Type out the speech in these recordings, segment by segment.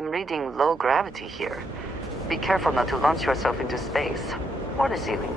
I'm reading low gravity here. Be careful not to launch yourself into space or the ceiling.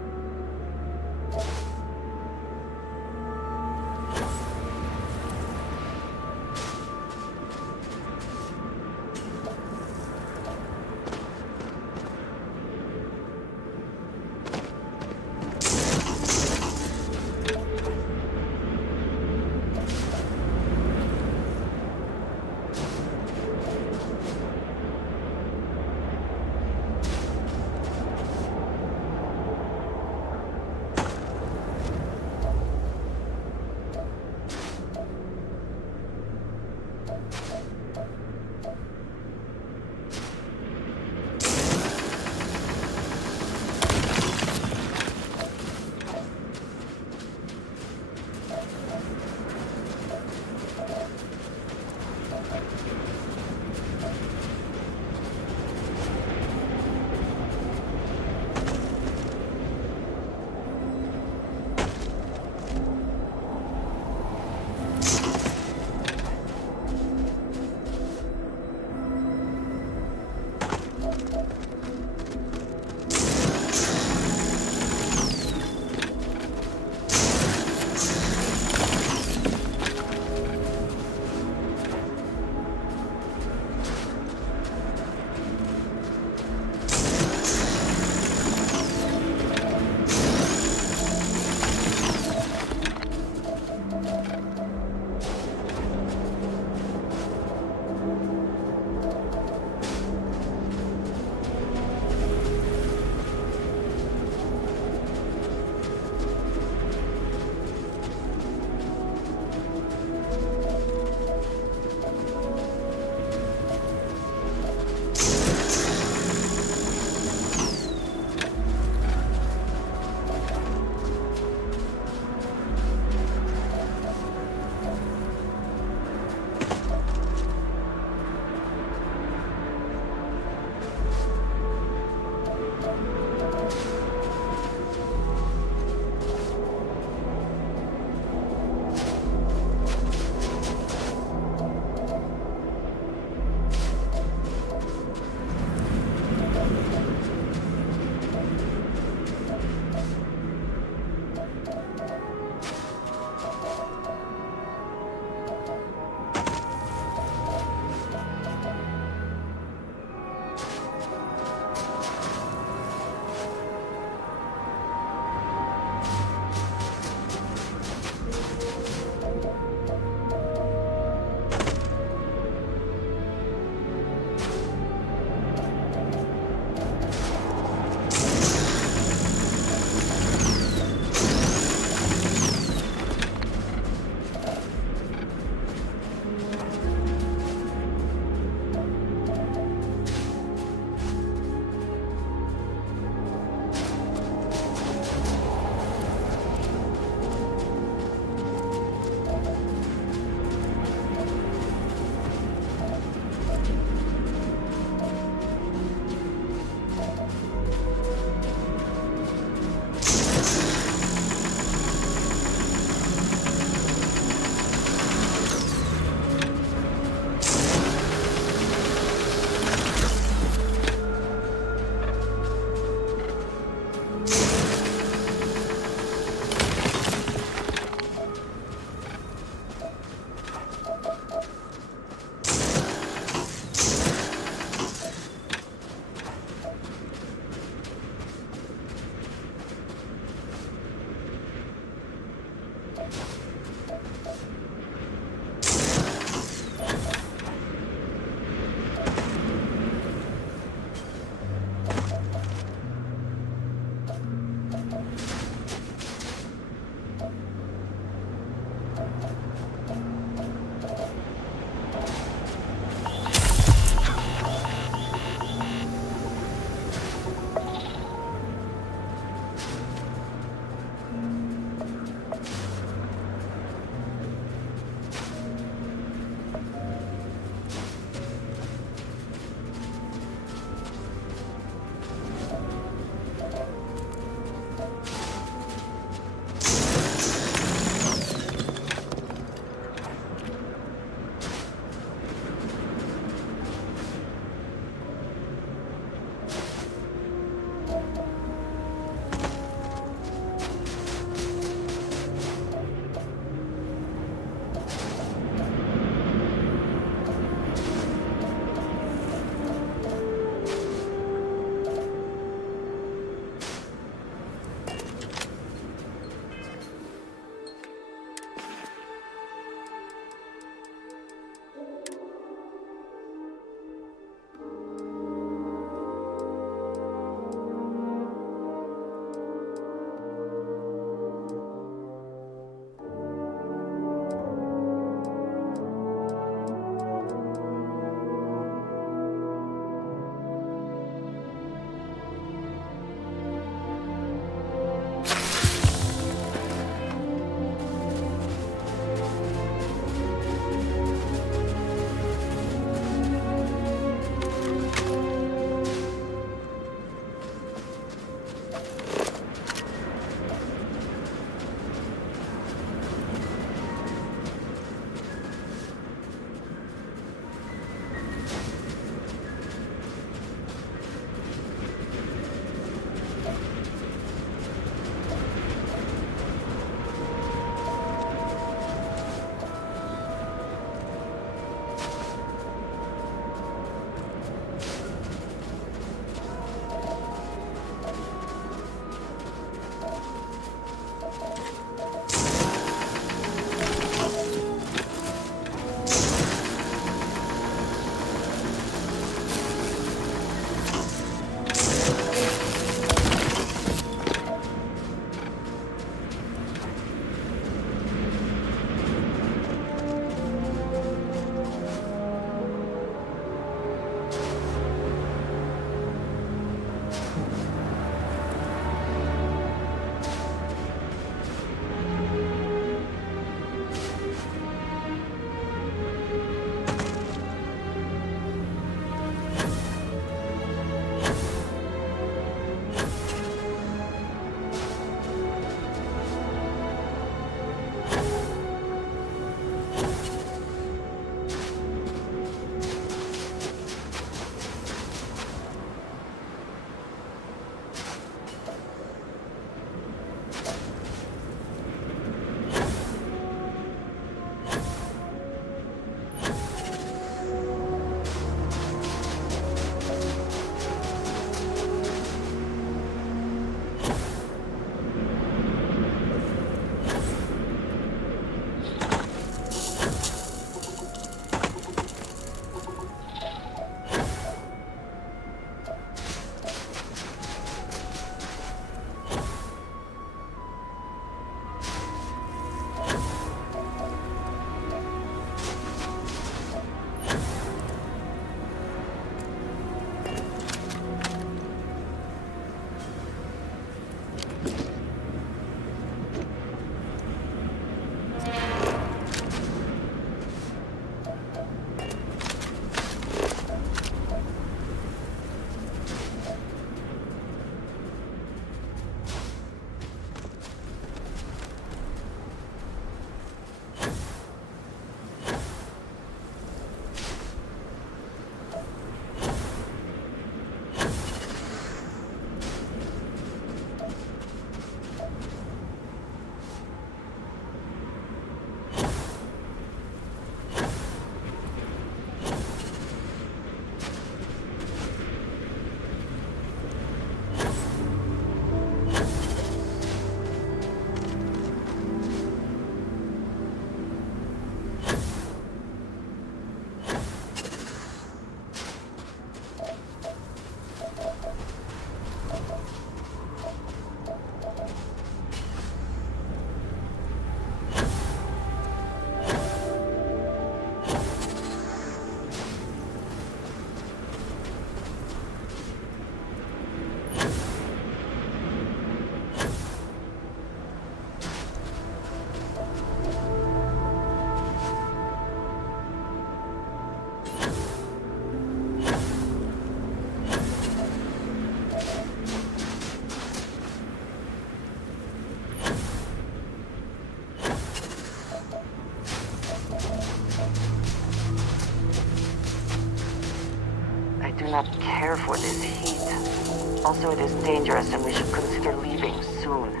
do not care for this heat. Also, it is dangerous and we should consider leaving soon.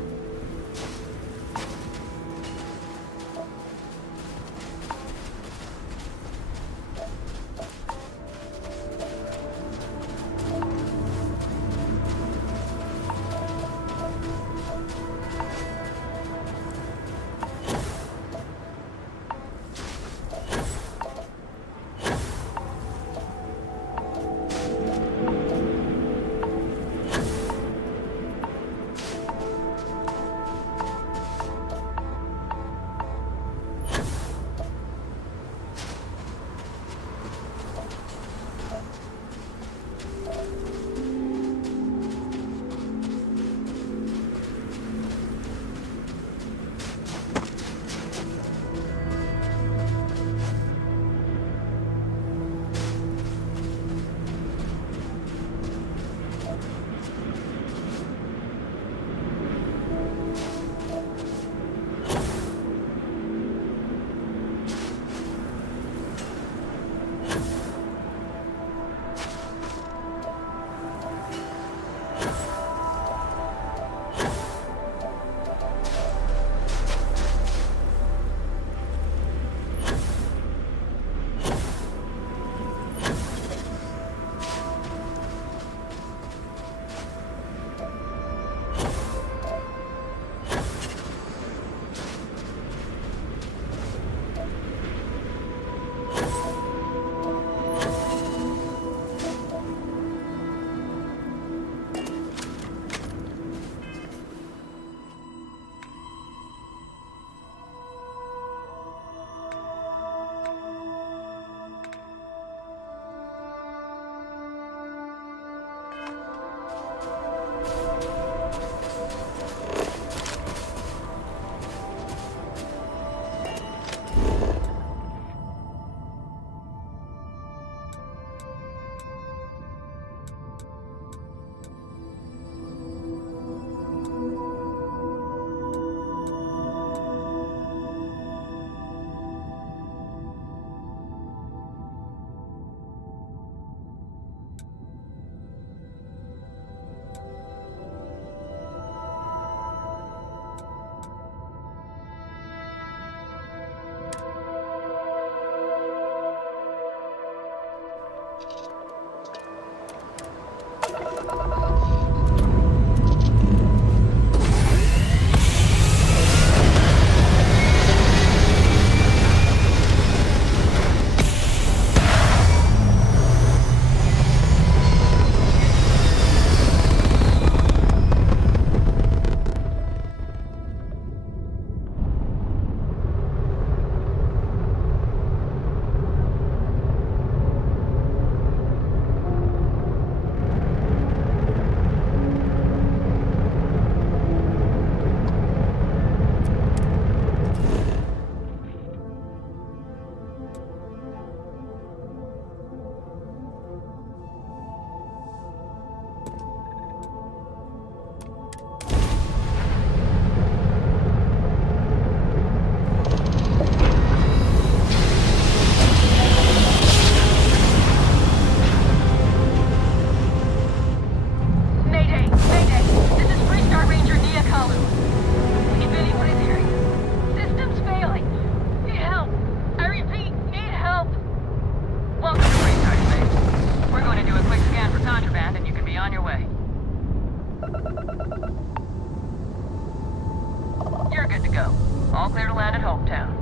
You're good to go. All clear to land at Hometown.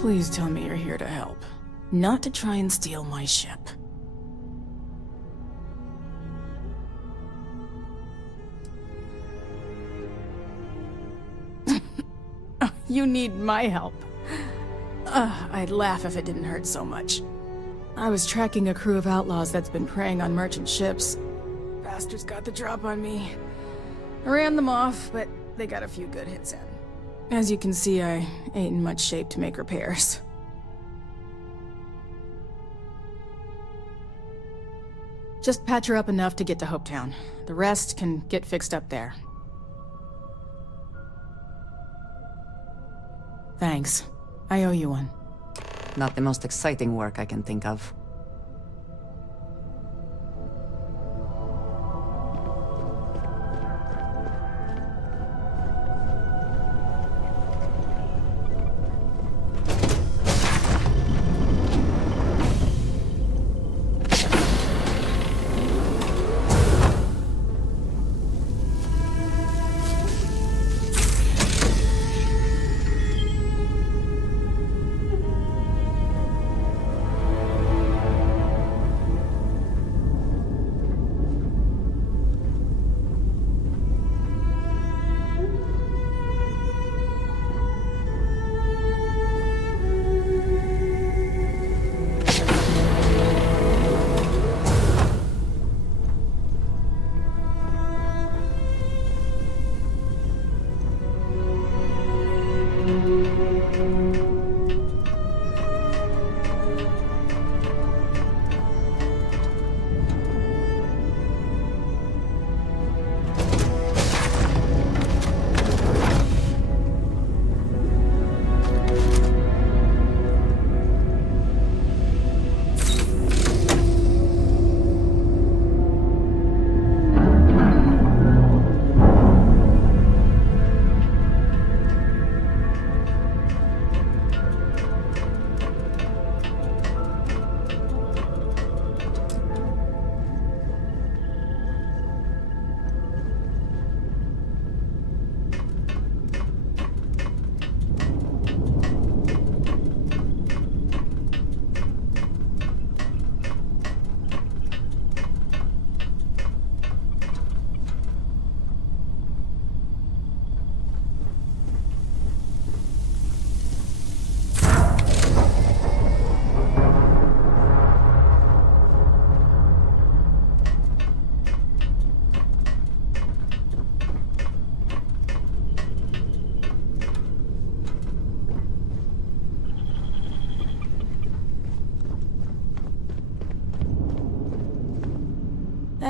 Please tell me you're here to help, not to try and steal my ship. You need my help. I'd laugh if it didn't hurt so much. I was tracking a crew of outlaws that's been preying on merchant ships. Bastards got the drop on me. I ran them off, but they got a few good hits in. As you can see, I ain't in much shape to make repairs. Just patch her up enough to get to Hopetown. The rest can get fixed up there. Thanks. I owe you one. Not the most exciting work I can think of.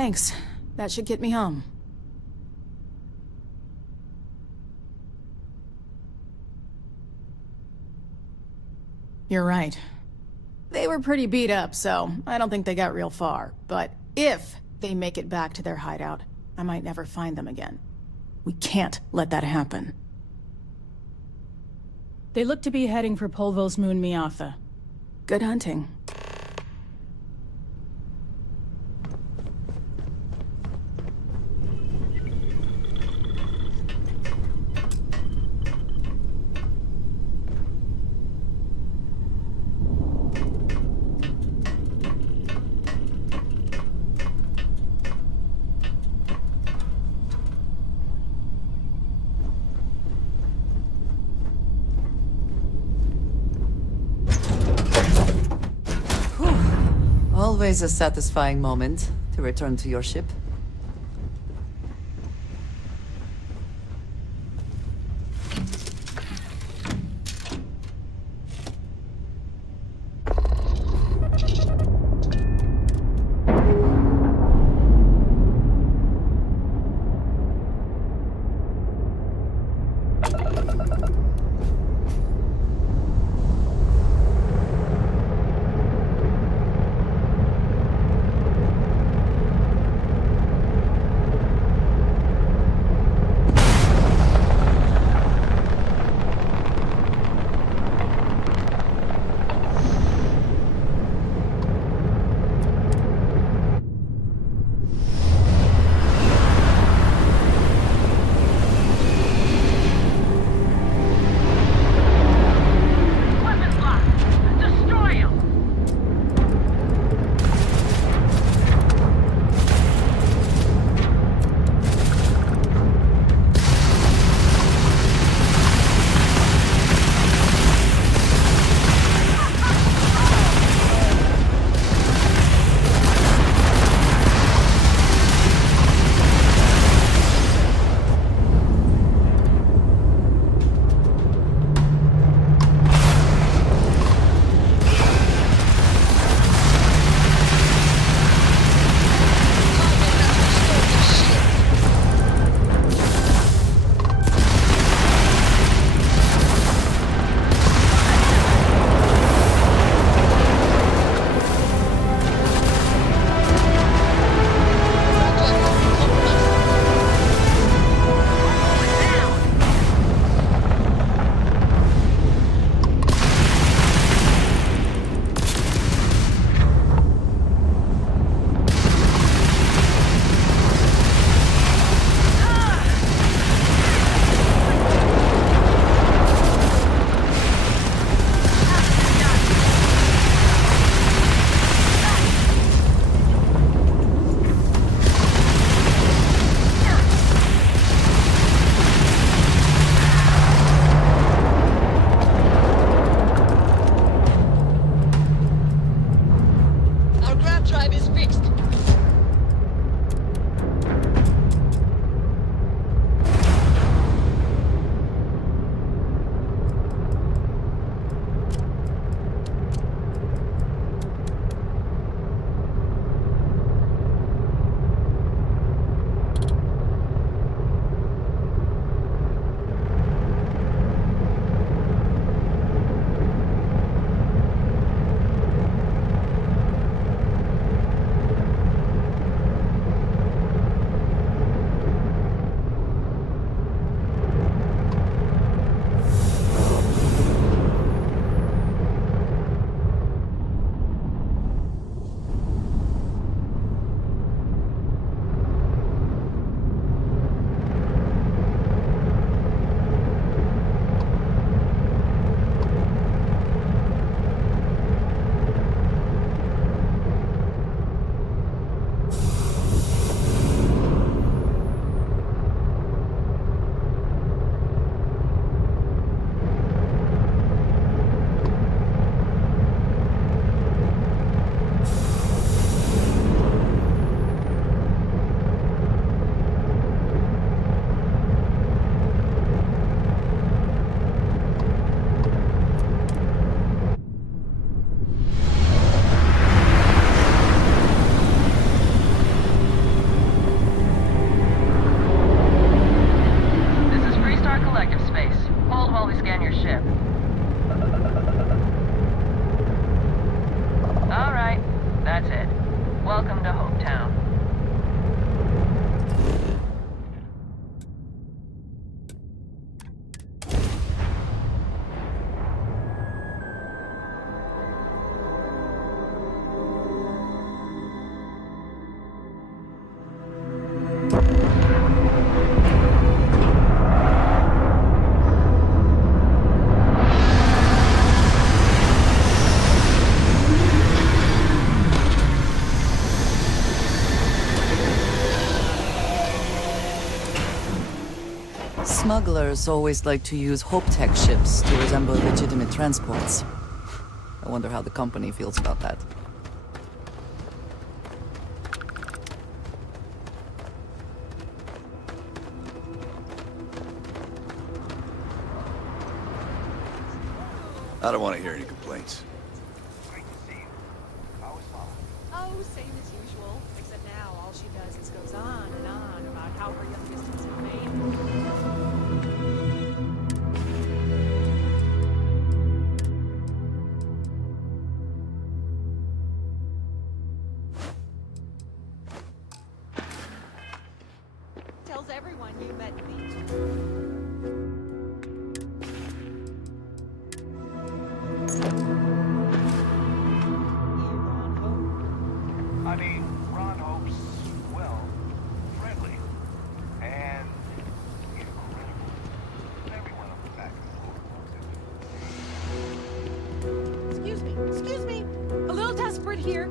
Thanks. That should get me home. You're right. They were pretty beat up, so I don't think they got real far. But if they make it back to their hideout, I might never find them again. We can't let that happen. They look to be heading for Polvo's moon Miatha. Good hunting. Always a satisfying moment to return to your ship. Smugglers always like to use Hope-Tech ships to resemble legitimate transports. I wonder how the company feels about that. I don't want to hear any complaints. Oh, same as usual. Except now all she does is goes on and on about how her youngest is made. Tells everyone you met me. I mean, Ron Hope's, well, friendly. And incredible. Everyone on the back of the board wants it. Excuse me. A little desperate here.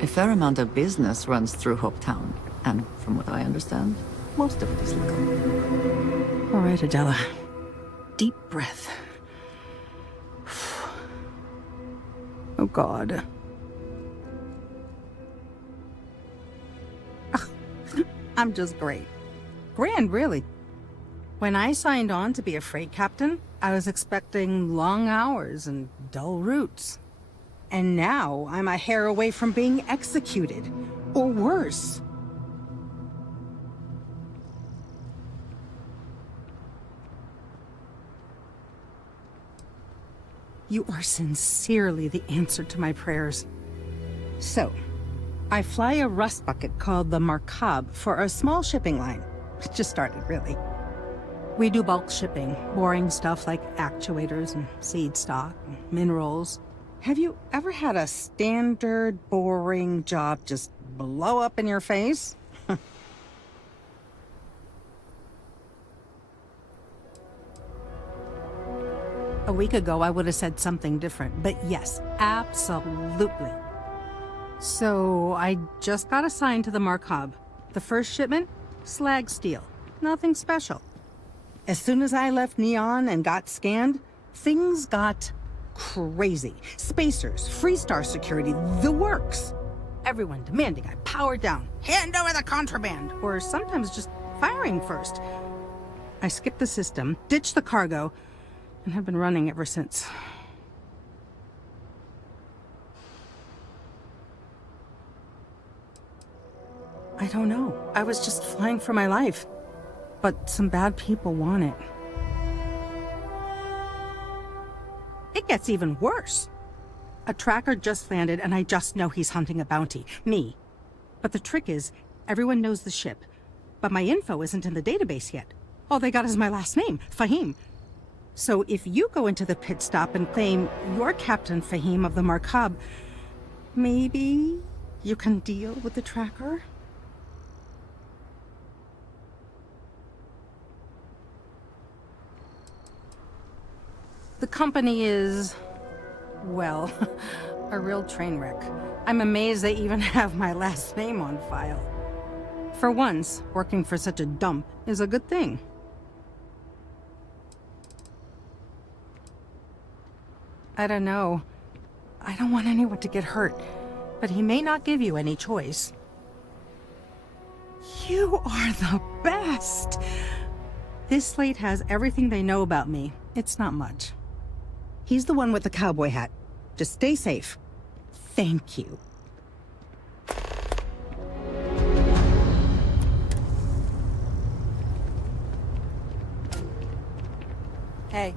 A fair amount of business runs through Hopetown, and from what I understand, most of it is legal. All right, Adela. Deep breath. Oh, God. I'm just great. Grand, really. When I signed on to be a freight captain, I was expecting long hours and dull routes. And now I'm a hair away from being executed. Or worse. You are sincerely the answer to my prayers. So, I fly a rust bucket called the Markab for a small shipping line. It just started, really. We do bulk shipping, boring stuff like actuators and seed stock and minerals. Have you ever had a standard, boring job just blow up in your face? A week ago, I would have said something different, but yes, absolutely. So, I just got assigned to the Markab. The first shipment? Slag steel. Nothing special. As soon as I left Neon and got scanned, things got crazy. Spacers, Freestar security, the works. Everyone demanding I power down, hand over the contraband, or sometimes just firing first. I skipped the system, ditched the cargo, and have been running ever since. I don't know. I was just flying for my life. But some bad people want it. It gets even worse. A tracker just landed and I just know he's hunting a bounty. Me. But the trick is, everyone knows the ship. But my info isn't in the database yet. All they got is my last name, Fahim. So if you go into the pit stop and claim you're Captain Fahim of the Markab, maybe you can deal with the tracker? The company is, well, a real train wreck. I'm amazed they even have my last name on file. For once, working for such a dump is a good thing. I don't know. I don't want anyone to get hurt, but he may not give you any choice. You are the best! This slate has everything they know about me. It's not much. He's the one with the cowboy hat. Just stay safe. Thank you. Hey.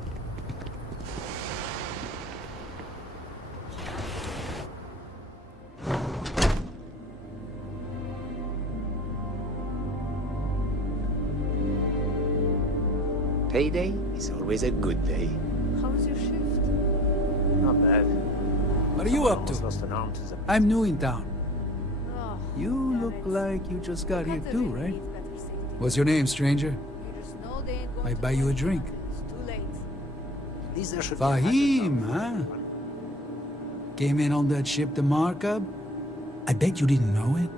Payday is always a good day. How was your shift? Not bad. What are you up to? Lost an arm to the... I'm new in town. Oh, You look like you just got here too, right? needs better safety. What's your name, stranger? You just know they ain't going Might to buy you a listen drink. until It's too late. These should Fahim, huh? Came in on that ship, the Markup? I bet you didn't know it.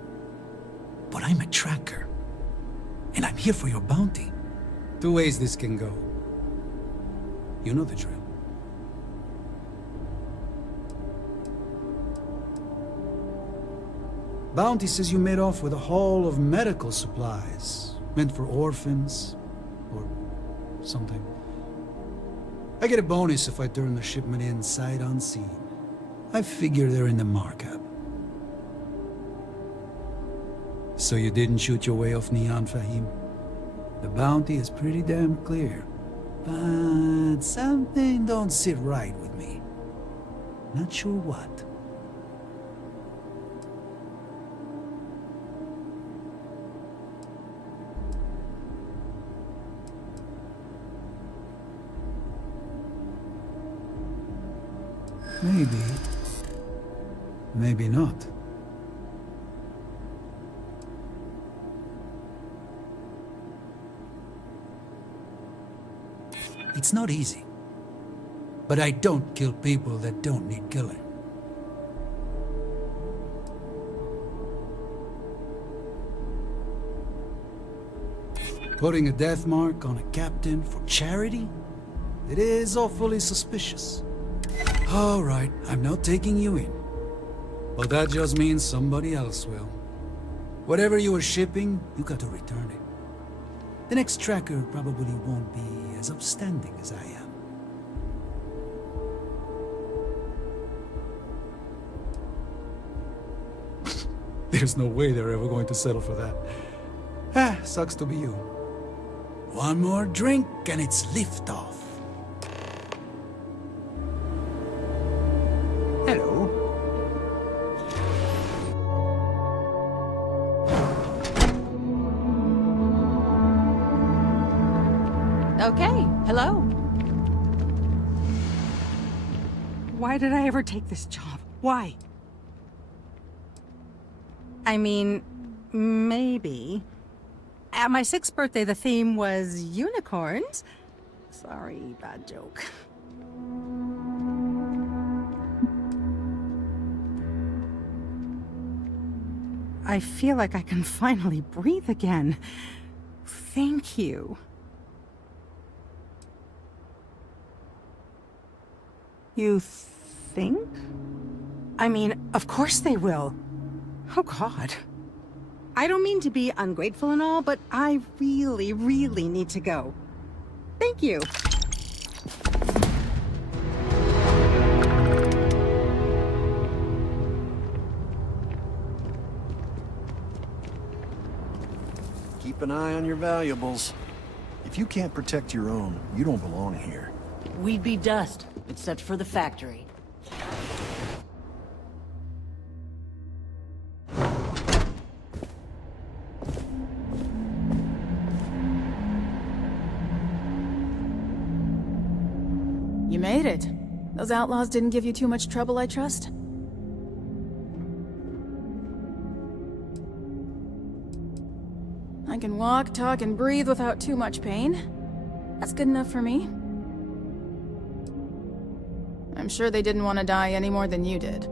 But I'm a tracker. And I'm here for your bounty. Two ways this can go. You know the drill. Bounty says you made off with a haul of medical supplies, meant for orphans, or something. I get a bonus if I turn the shipment in sight unseen. I figure they're in the markup. So you didn't shoot your way off Neon, Fahim? The bounty is pretty damn clear. But something don't sit right with me. Not sure what. Maybe. Maybe not. It's not easy. But I don't kill people that don't need killing. Putting a death mark on a captain for charity? It is awfully suspicious. All right, I'm not taking you in. But that just means somebody else will. Whatever you were shipping, you got to return it. The next tracker probably won't be as upstanding as I am. There's no way they're ever going to settle for that. Ah, sucks to be you. One more drink and it's liftoff. Hello. Okay, hello. Why did I ever take this job? Why? I mean, maybe. At my 6th birthday, the theme was unicorns. Sorry, bad joke. I feel like I can finally breathe again. Thank you. You think? I mean, of course they will. Oh, God. I don't mean to be ungrateful and all, but I really, really need to go. Thank you. Keep an eye on your valuables. If you can't protect your own, you don't belong here. We'd be dust, except for the factory. You made it. Those outlaws didn't give you too much trouble, I trust? I can walk, talk, and breathe without too much pain. That's good enough for me. I'm sure they didn't want to die any more than you did.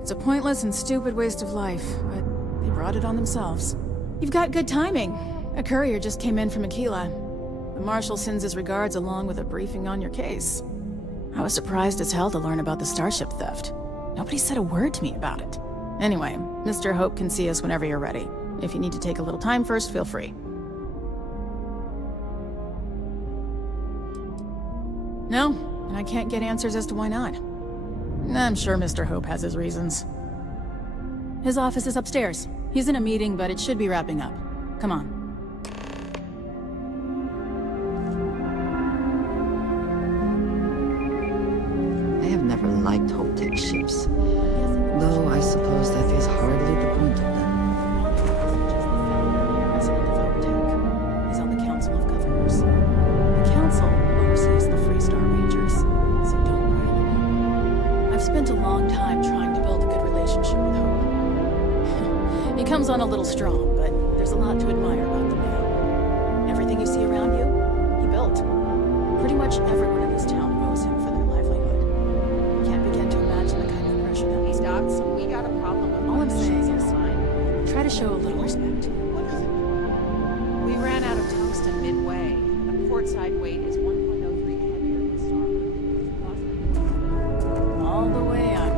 It's a pointless and stupid waste of life, but they brought it on themselves. You've got good timing. A courier just came in from Aquila. The Marshal sends his regards along with a briefing on your case. I was surprised as hell to learn about the starship theft. Nobody said a word to me about it. Anyway, Mr. Hope can see us whenever you're ready. If you need to take a little time first, feel free. No, and I can't get answers as to why not. I'm sure Mr. Hope has his reasons. His office is upstairs. He's in a meeting, but it should be wrapping up. Come on. I have never liked Hope-Tech ships, though I suppose that is hardly the point of them. President of Hope-Tech. He's on the Council of Governors. The Council oversees the Freestar Rangers, so don't rile him up. I've spent a long time trying to build a good relationship with Hope. He comes on a little strong, but there's a lot to admire about the man. Everything you see around you, he built. Pretty much everyone in this town owes him for their livelihood. Can't begin to imagine the kind of pressure that Hey, must be. Doc, so we got a problem with All I'm saying ship's is, online. try to show a little respect. What is it? We ran out of tungsten midway. The portside weight is 1.03 heavier than starboard. All the way up.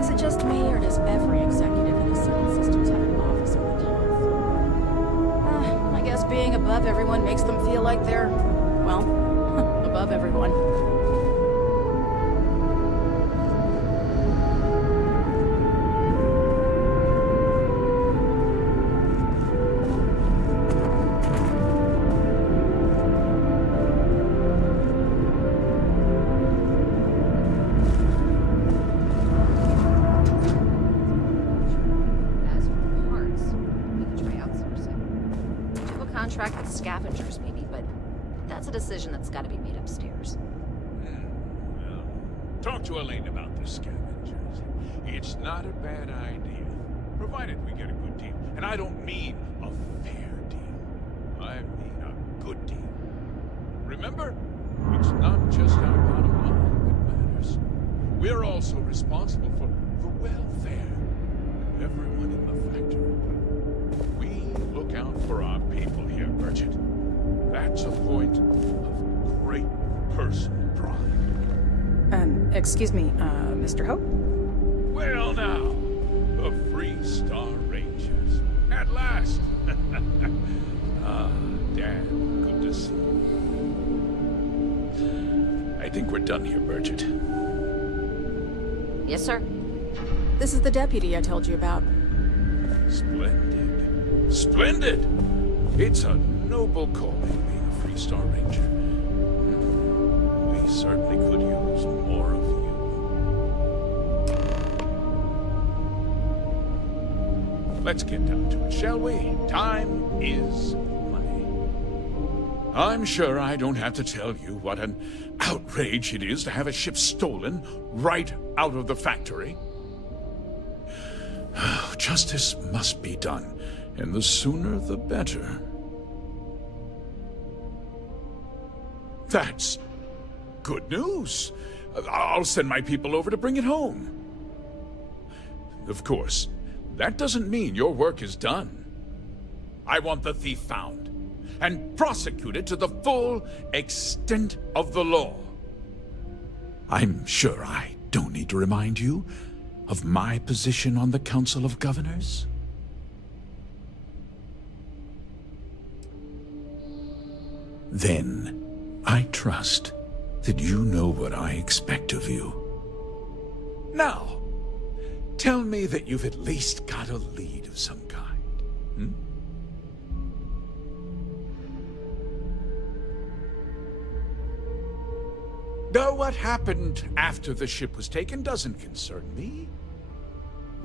Is it just me, or does every executive in the Seven Sisters have an office on the top? I guess being above everyone makes them feel like they're, well, above everyone. one. As for parts, we could try outsourcing. Do a contract with scavengers, maybe, but that's a decision that's got to be made upstairs. Well, talk to Elaine about the scavengers. It's not a bad idea, provided we get a good deal. And I don't mean a fair deal. I mean a good deal. Remember, it's not just our bottom line that matters. We're also responsible for the welfare of everyone in the factory. We look out for our people here, Bridget. That's a point of great personal pride. Excuse me, Mr. Hope? Well now, the Free Star Rangers. At last! Ah, Dad, good to see you. I think we're done here, Bridget. Yes, sir. This is the deputy I told you about. Splendid. Splendid! It's a noble calling, being a Free Star Ranger. We certainly could use more of you. Let's get down to it, shall we? Time is money. I'm sure I don't have to tell you what an outrage it is to have a ship stolen right out of the factory. Justice must be done, and the sooner the better. That's good news. I'll send my people over to bring it home. Of course, that doesn't mean your work is done. I want the thief found and prosecuted to the full extent of the law. I'm sure I don't need to remind you of my position on the Council of Governors. Then I trust that you know what I expect of you. Now, tell me that you've at least got a lead of some kind. Hmm? Though what happened after the ship was taken doesn't concern me.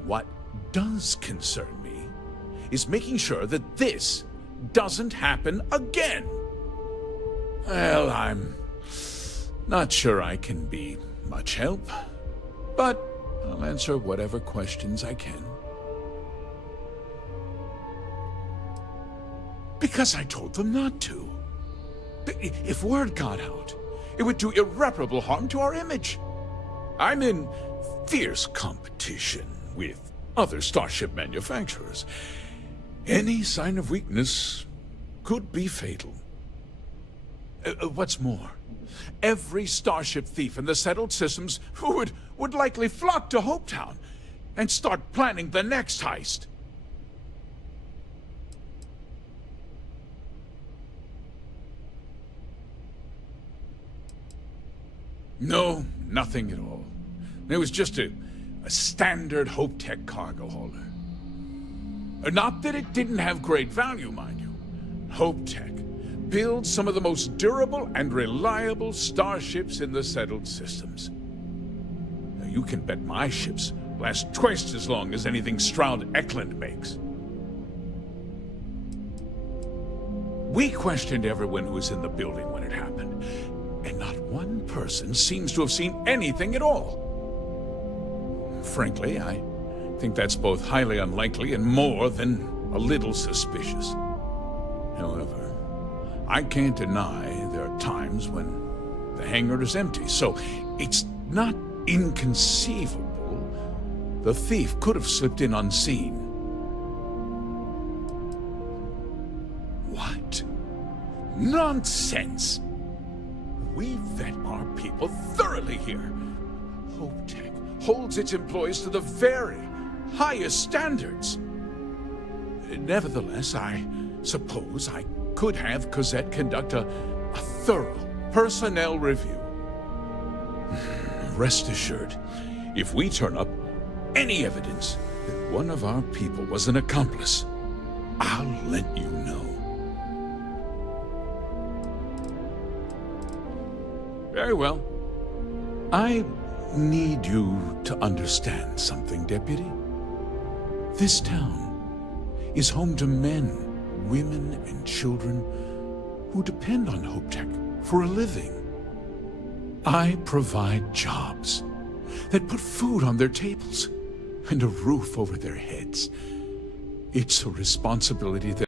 What does concern me is making sure that this doesn't happen again. Well, I'm not sure I can be much help, but I'll answer whatever questions I can. Because I told them not to. If word got out, it would do irreparable harm to our image. I'm in fierce competition with other starship manufacturers. Any sign of weakness could be fatal. What's more, every starship thief in the settled systems would likely flock to Hopetown and start planning the next heist. No, nothing at all. It was just a standard HopeTech cargo hauler. Not that it didn't have great value, mind you. HopeTech builds some of the most durable and reliable starships in the settled systems. Now, you can bet my ships last twice as long as anything Stroud Eklund makes. We questioned everyone who was in the building when it happened, and not one person seems to have seen anything at all. Frankly, I think that's both highly unlikely and more than a little suspicious. However, I can't deny there are times when the hangar is empty, so it's not inconceivable the thief could have slipped in unseen. What? Nonsense! We vet our people thoroughly here. HopeTech holds its employees to the very highest standards. Nevertheless, I suppose I could have Cosette conduct a thorough personnel review rest assured, if we turn up any evidence that one of our people was an accomplice, I'll let you know. Very well. I need you to understand something, Deputy. This town is home to men, women, and children who depend on HopeTech for a living. I provide jobs that put food on their tables and a roof over their heads. It's a responsibility that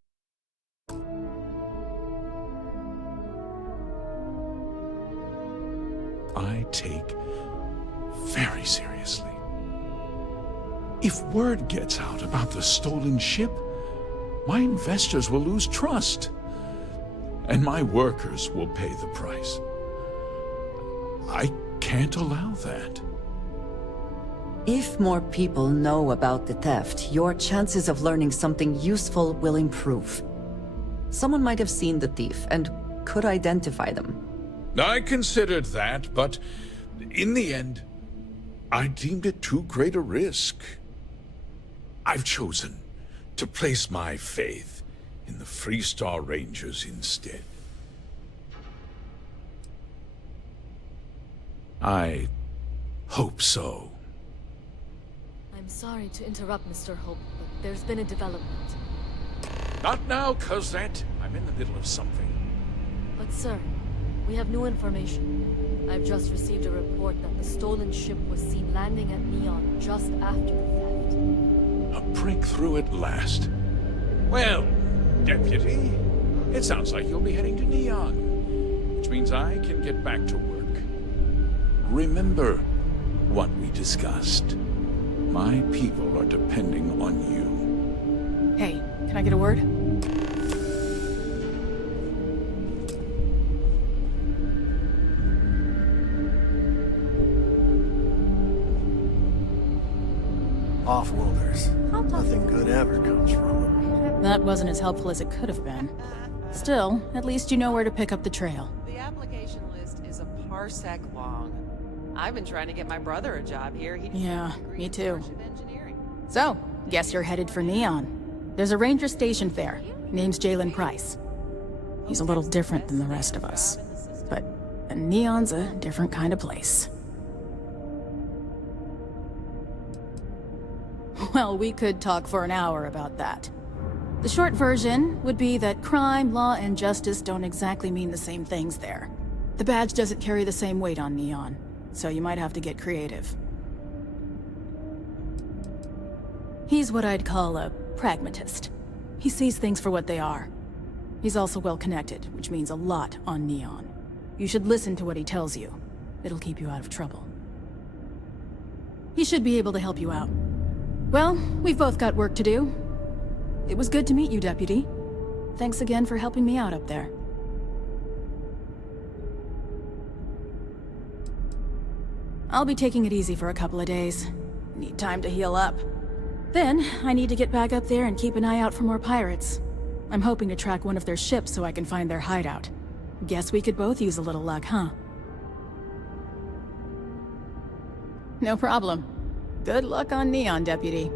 I take very seriously. If word gets out about the stolen ship, my investors will lose trust, and my workers will pay the price. I can't allow that. If more people know about the theft, your chances of learning something useful will improve. Someone might have seen the thief and could identify them. I considered that, but in the end, I deemed it too great a risk. I've chosen to place my faith in the Freestar Rangers instead. I hope so. I'm sorry to interrupt, Mr. Hope, but there's been a development. Not now, Cosette. I'm in the middle of something. But sir, we have new information. I've just received a report that the stolen ship was seen landing at Neon just after the theft. A breakthrough at last. Well, Deputy, it sounds like you'll be heading to Neon, which means I can get back to work. Remember what we discussed. My people are depending on you. Hey, can I get a word? Off-worlders. Nothing good ever comes from them. That wasn't as helpful as it could have been. Still, at least you know where to pick up the trail. The application list is a parsec long. I've been trying to get my brother a job here. Yeah, me too. So, guess you're headed for Neon. There's a ranger stationed there. Name's Jalen Price. He's a little different than the rest of us. But Neon's a different kind of place. Well, we could talk for an hour about that. The short version would be that crime, law, and justice don't exactly mean the same things there. The badge doesn't carry the same weight on Neon, so you might have to get creative. He's what I'd call a pragmatist. He sees things for what they are. He's also well-connected, which means a lot on Neon. You should listen to what he tells you. It'll keep you out of trouble. He should be able to help you out. Well, we've both got work to do. It was good to meet you, Deputy. Thanks again for helping me out up there. I'll be taking it easy for a couple of days. Need time to heal up. Then, I need to get back up there and keep an eye out for more pirates. I'm hoping to track one of their ships so I can find their hideout. Guess we could both use a little luck, huh? No problem. Good luck on Neon, Deputy.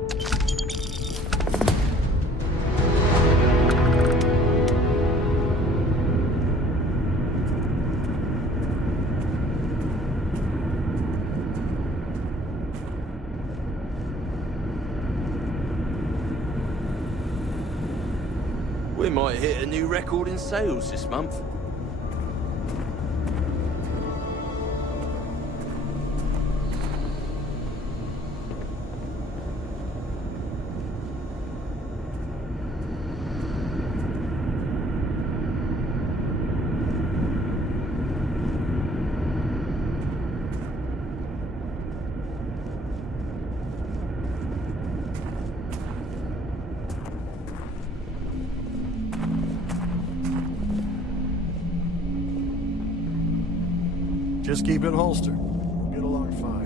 We might hit a new record in sales this month. Just keep it holstered. We'll get along fine.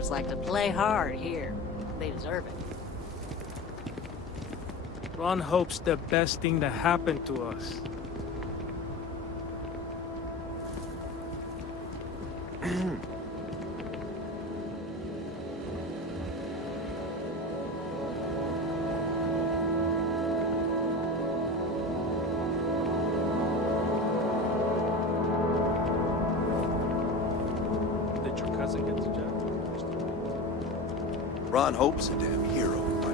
Travelers like to play hard here. They deserve it. Ron hopes the best thing that happened to us. Did your cousin get the job? Ron Hope's a damn hero, but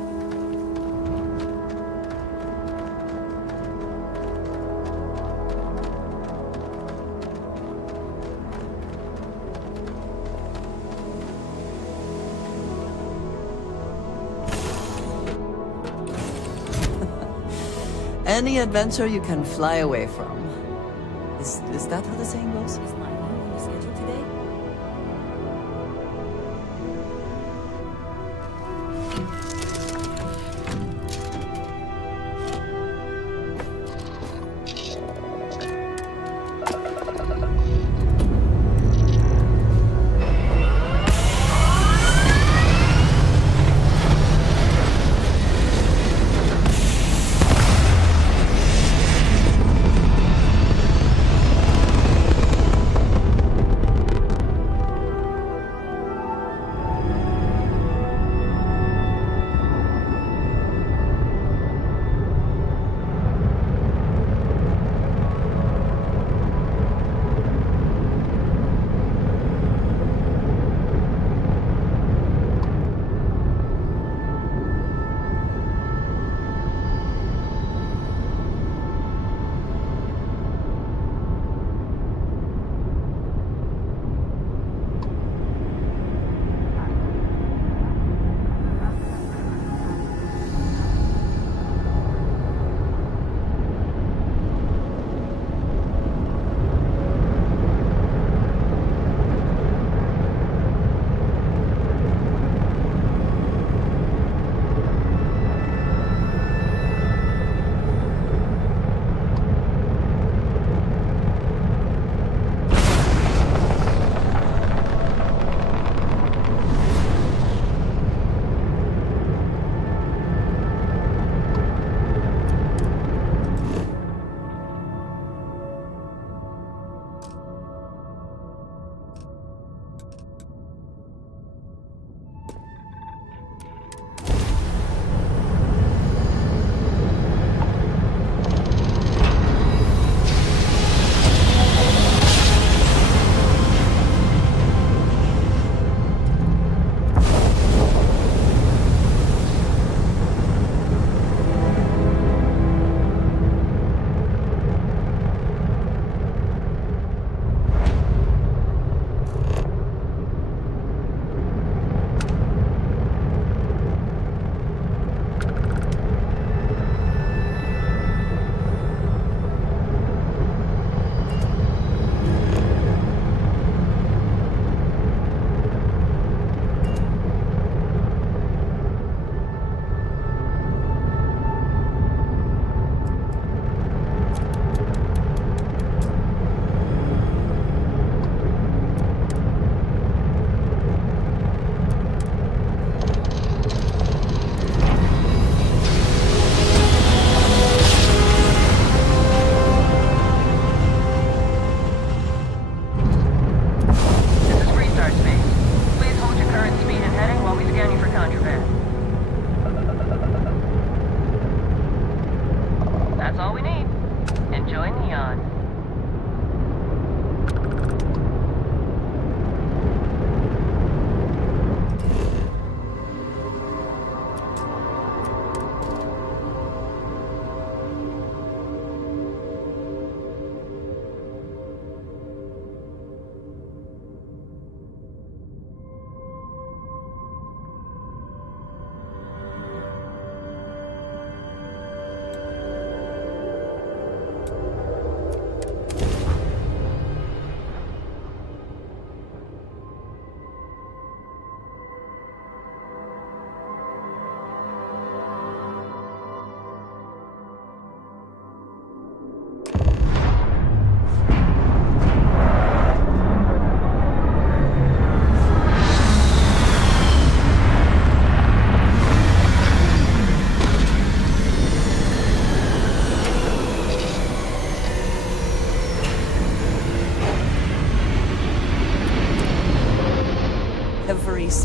Any adventure you can fly away from. Is that how the saying goes? Is my mom on the schedule today?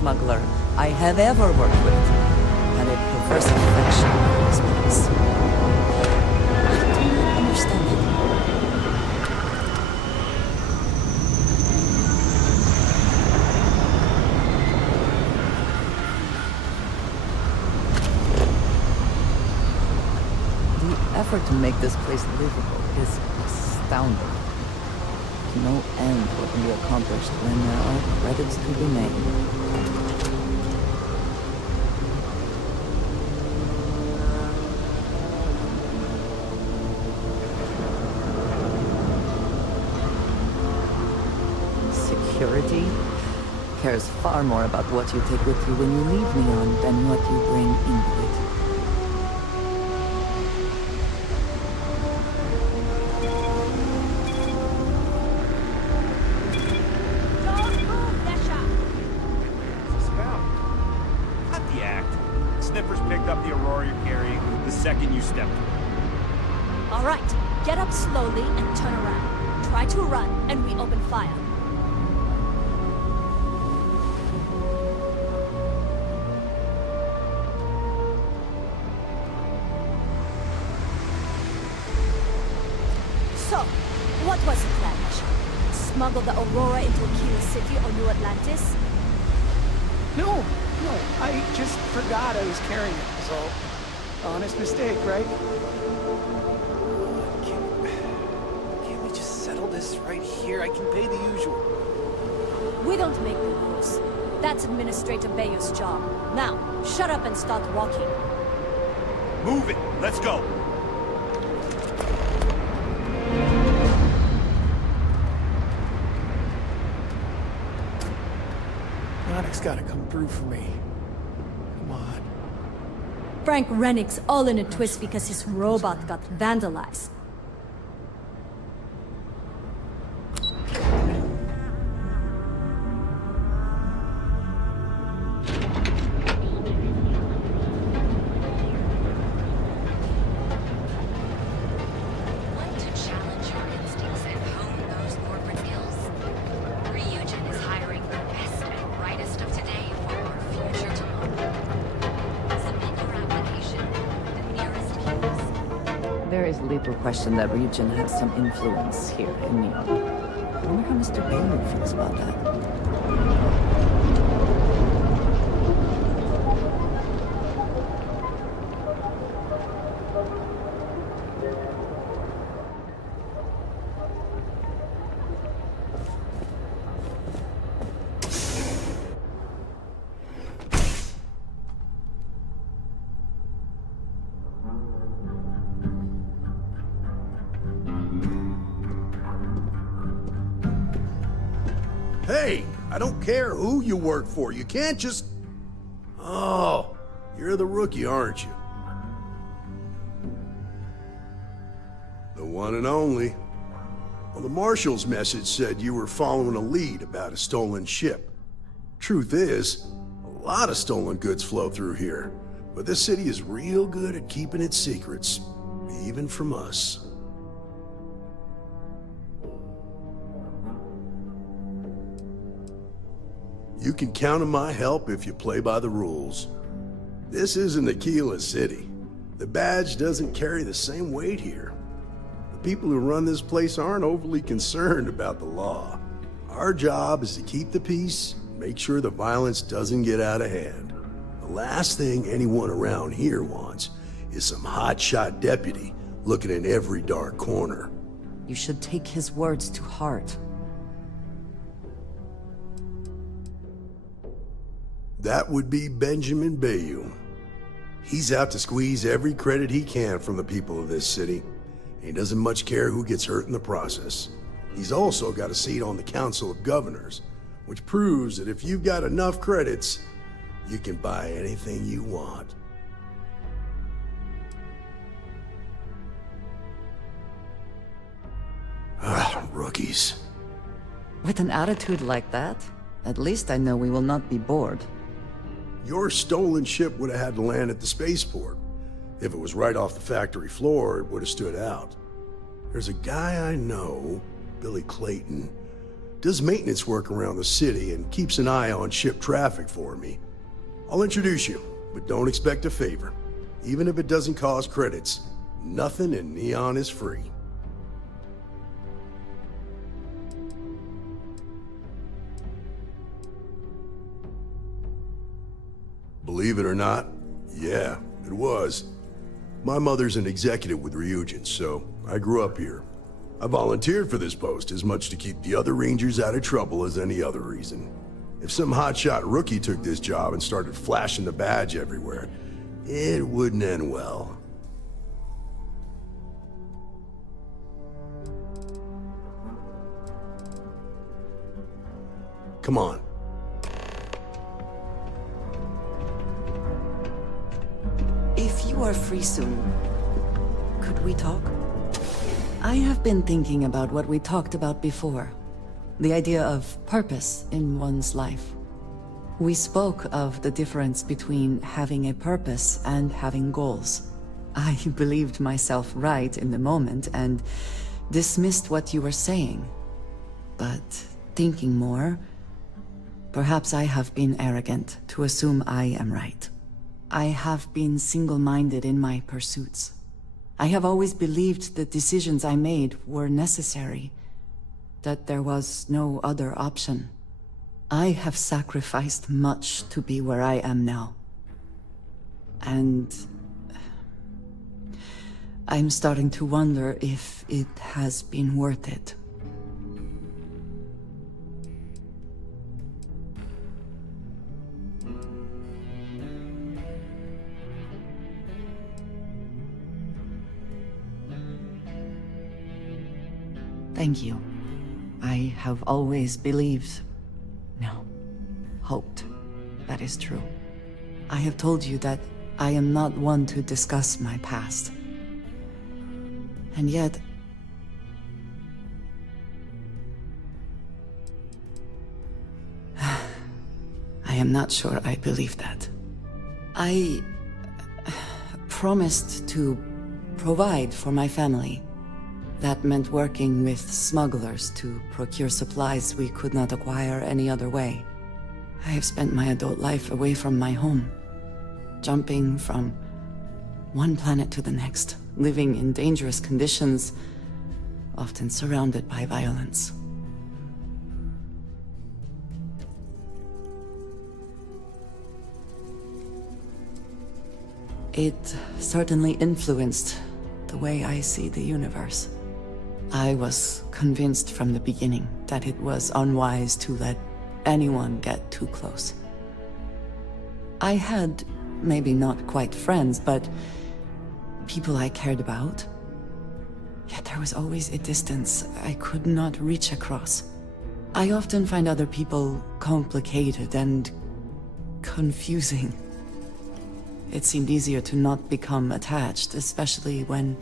smuggler I have ever worked with had a perverse affection for this place. I do not understand it. The effort to make this place livable is astounding. To no end what can be accomplished when there are credits to be made. Security cares far more about what you take with you when you leave Neon than what you bring into it. Cut the act. Sniffers picked up the Aurora you're carrying the second you stepped in. All right, get up slowly and turn around. Try to run, and we open fire. So, what was the plan, Misha? Smuggle the Aurora into Aquila City or New Atlantis? No, I just forgot I was carrying it, so honest mistake, right? Can't we just settle this right here? I can pay the usual. We don't make the rules. That's Administrator Bayou's job. Now, shut up and start walking. Move it. Let's go. Onyx gotta come through for me. Come on. Frank Rennick's all in a twist because his robot got vandalized. There is little question that Region has some influence here in Neon. I wonder how Mr. Bailey feels about that. Hey, I don't care who you work for. You can't just... Oh, you're the rookie, aren't you? The one and only. Well, the Marshal's message said you were following a lead about a stolen ship. Truth is, a lot of stolen goods flow through here, but this city is real good at keeping its secrets, even from us. You can count on my help if you play by the rules. This isn't Aquila City. The badge doesn't carry the same weight here. The people who run this place aren't overly concerned about the law. Our job is to keep the peace, make sure the violence doesn't get out of hand. The last thing anyone around here wants is some hotshot deputy looking in every dark corner. You should take his words to heart. That would be Benjamin Bayou. He's out to squeeze every credit he can from the people of this city. He doesn't much care who gets hurt in the process. He's also got a seat on the Council of Governors, which proves that if you've got enough credits, you can buy anything you want. Ah, rookies. With an attitude like that, at least I know we will not be bored. Your stolen ship would have had to land at the spaceport. If it was right off the factory floor, it would have stood out. There's a guy I know, Billy Clayton, does maintenance work around the city and keeps an eye on ship traffic for me. I'll introduce you, but don't expect a favor. Even if it doesn't cause credits, nothing in Neon is free. Believe it or not, yeah, it was. My mother's an executive with Ryujin, so I grew up here. I volunteered for this post as much to keep the other Rangers out of trouble as any other reason. If some hotshot rookie took this job and started flashing the badge everywhere, it wouldn't end well. Come on. If you are free soon, could we talk? I have been thinking about what we talked about before. The idea of purpose in one's life. We spoke of the difference between having a purpose and having goals. I believed myself right in the moment and dismissed what you were saying. But thinking more, perhaps I have been arrogant to assume I am right. I have been single-minded in my pursuits. I have always believed the decisions I made were necessary, that there was no other option. I have sacrificed much to be where I am now. And I'm starting to wonder if it has been worth it. Thank you. I have always believed, no, hoped that is true. I have told you that I am not one to discuss my past. And yet, I am not sure I believe that. I promised to provide for my family. That meant working with smugglers to procure supplies we could not acquire any other way. I have spent my adult life away from my home, jumping from one planet to the next, living in dangerous conditions, often surrounded by violence. It certainly influenced the way I see the universe. I was convinced from the beginning that it was unwise to let anyone get too close. I had, maybe not quite friends, but people I cared about. Yet there was always a distance I could not reach across. I often find other people complicated and confusing. It seemed easier to not become attached, especially when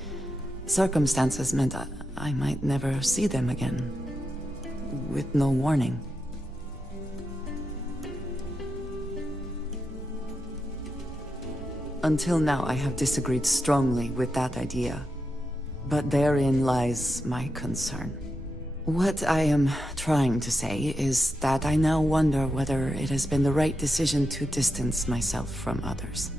circumstances meant I might never see them again, with no warning. Until now, I have disagreed strongly with that idea, but therein lies my concern. What I am trying to say is that I now wonder whether it has been the right decision to distance myself from others.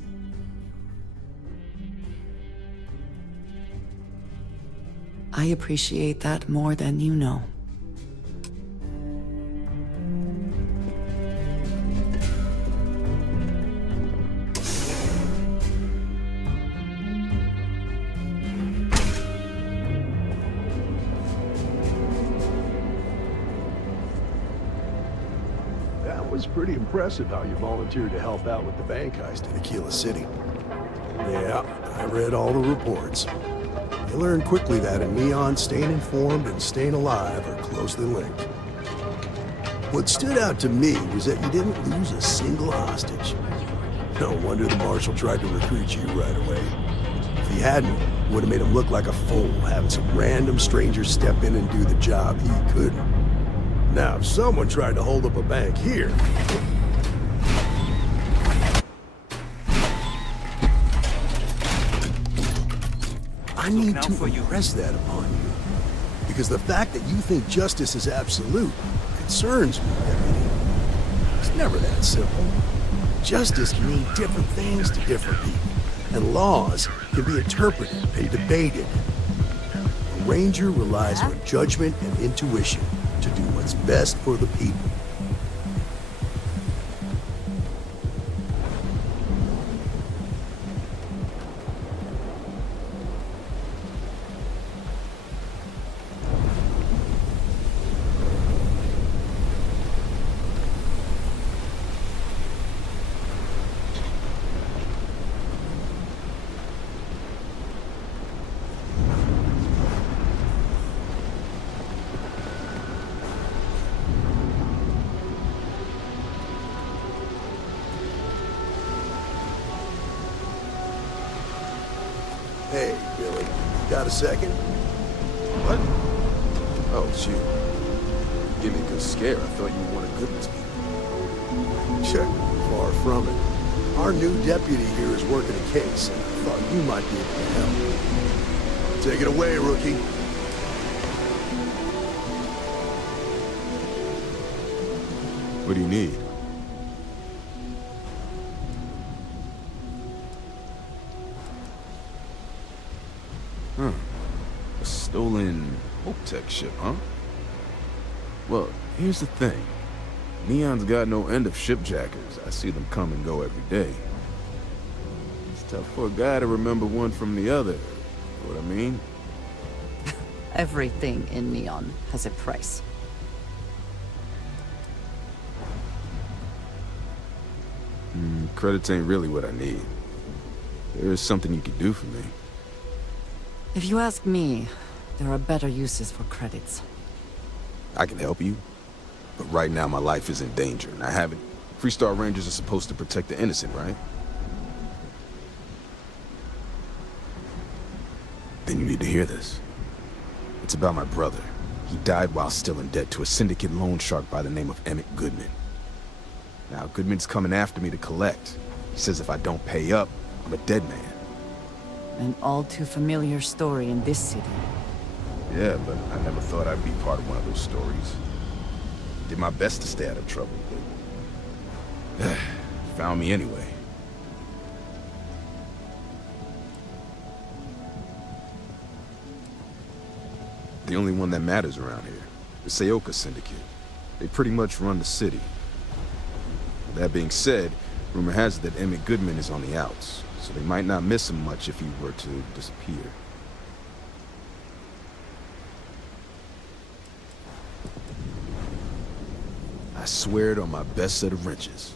I appreciate that more than you know. That was pretty impressive how you volunteered to help out with the bank heist in Aquila City. Yeah, I read all the reports. You learn quickly that in Neon, staying informed and staying alive are closely linked. What stood out to me was that you didn't lose a single hostage. No wonder the Marshal tried to recruit you right away. If he hadn't, it would have made him look like a fool, having some random stranger step in and do the job he couldn't. Now, if someone tried to hold up a bank here, I need to impress that upon you. Because the fact that you think justice is absolute concerns me, Deputy. It's never that simple. Justice can mean different things to different people, and laws can be interpreted and debated. A ranger relies on judgment and intuition to do what's best for the people. Hey, Billy, got a second? What? Oh, shoot. Give me a good scare. I thought you were one of Goodman's people. Sure, far from it. Our new deputy here is working a case, and I thought you might be able to help. Take it away, rookie. What do you need? Huh. A stolen Hope-Tech ship, huh? Well, here's the thing. Neon's got no end of shipjackers. I see them come and go every day. It's tough for a guy to remember one from the other. You know what I mean? Everything in Neon has a price. Credits ain't really what I need. There is something you could do for me. If you ask me, there are better uses for credits. I can help you, but right now my life is in danger, and I haven't... Freestar Rangers are supposed to protect the innocent, right? Then you need to hear this. It's about my brother. He died while still in debt to a syndicate loan shark by the name of Emmett Goodman. Now, Goodman's coming after me to collect. He says if I don't pay up, I'm a dead man. An all too familiar story in this city. Yeah, but I never thought I'd be part of one of those stories. Did my best to stay out of trouble, but... found me anyway. The only one that matters around here. The Seoka Syndicate. They pretty much run the city. That being said, rumor has it that Emmett Goodman is on the outs, so they might not miss him much if he were to disappear. I swear it on my best set of wrenches.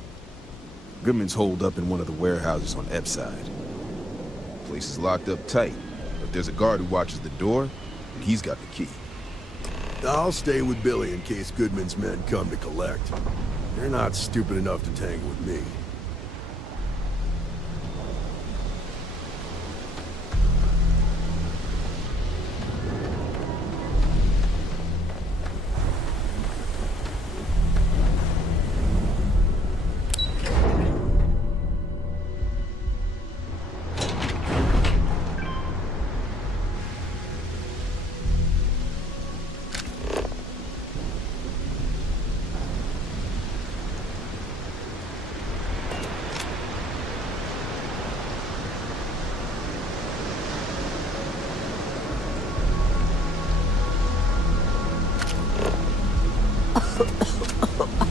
Goodman's holed up in one of the warehouses on Epside. Place is locked up tight, but there's a guard who watches the door, and he's got the key. I'll stay with Billy in case Goodman's men come to collect. They're not stupid enough to tangle with me.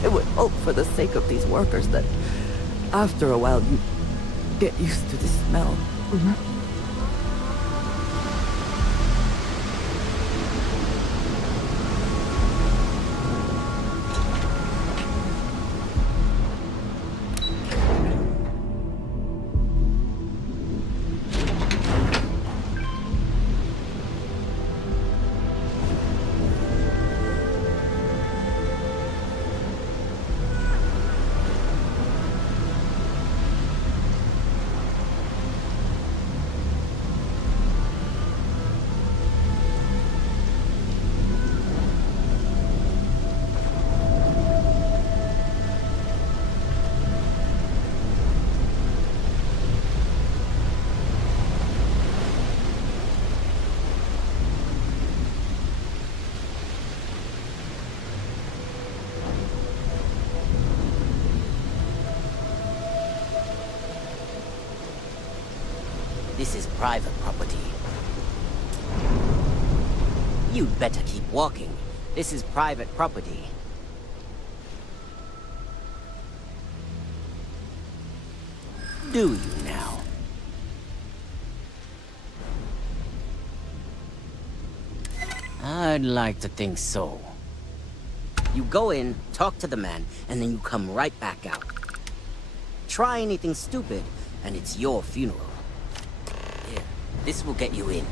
I would hope for the sake of these workers that after a while you get used to the smell. private property. You'd better keep walking. This is private property. Do you now? I'd like to think so. You go in, talk to the man, and then you come right back out. Try anything stupid, and it's your funeral. Here, this will get you in.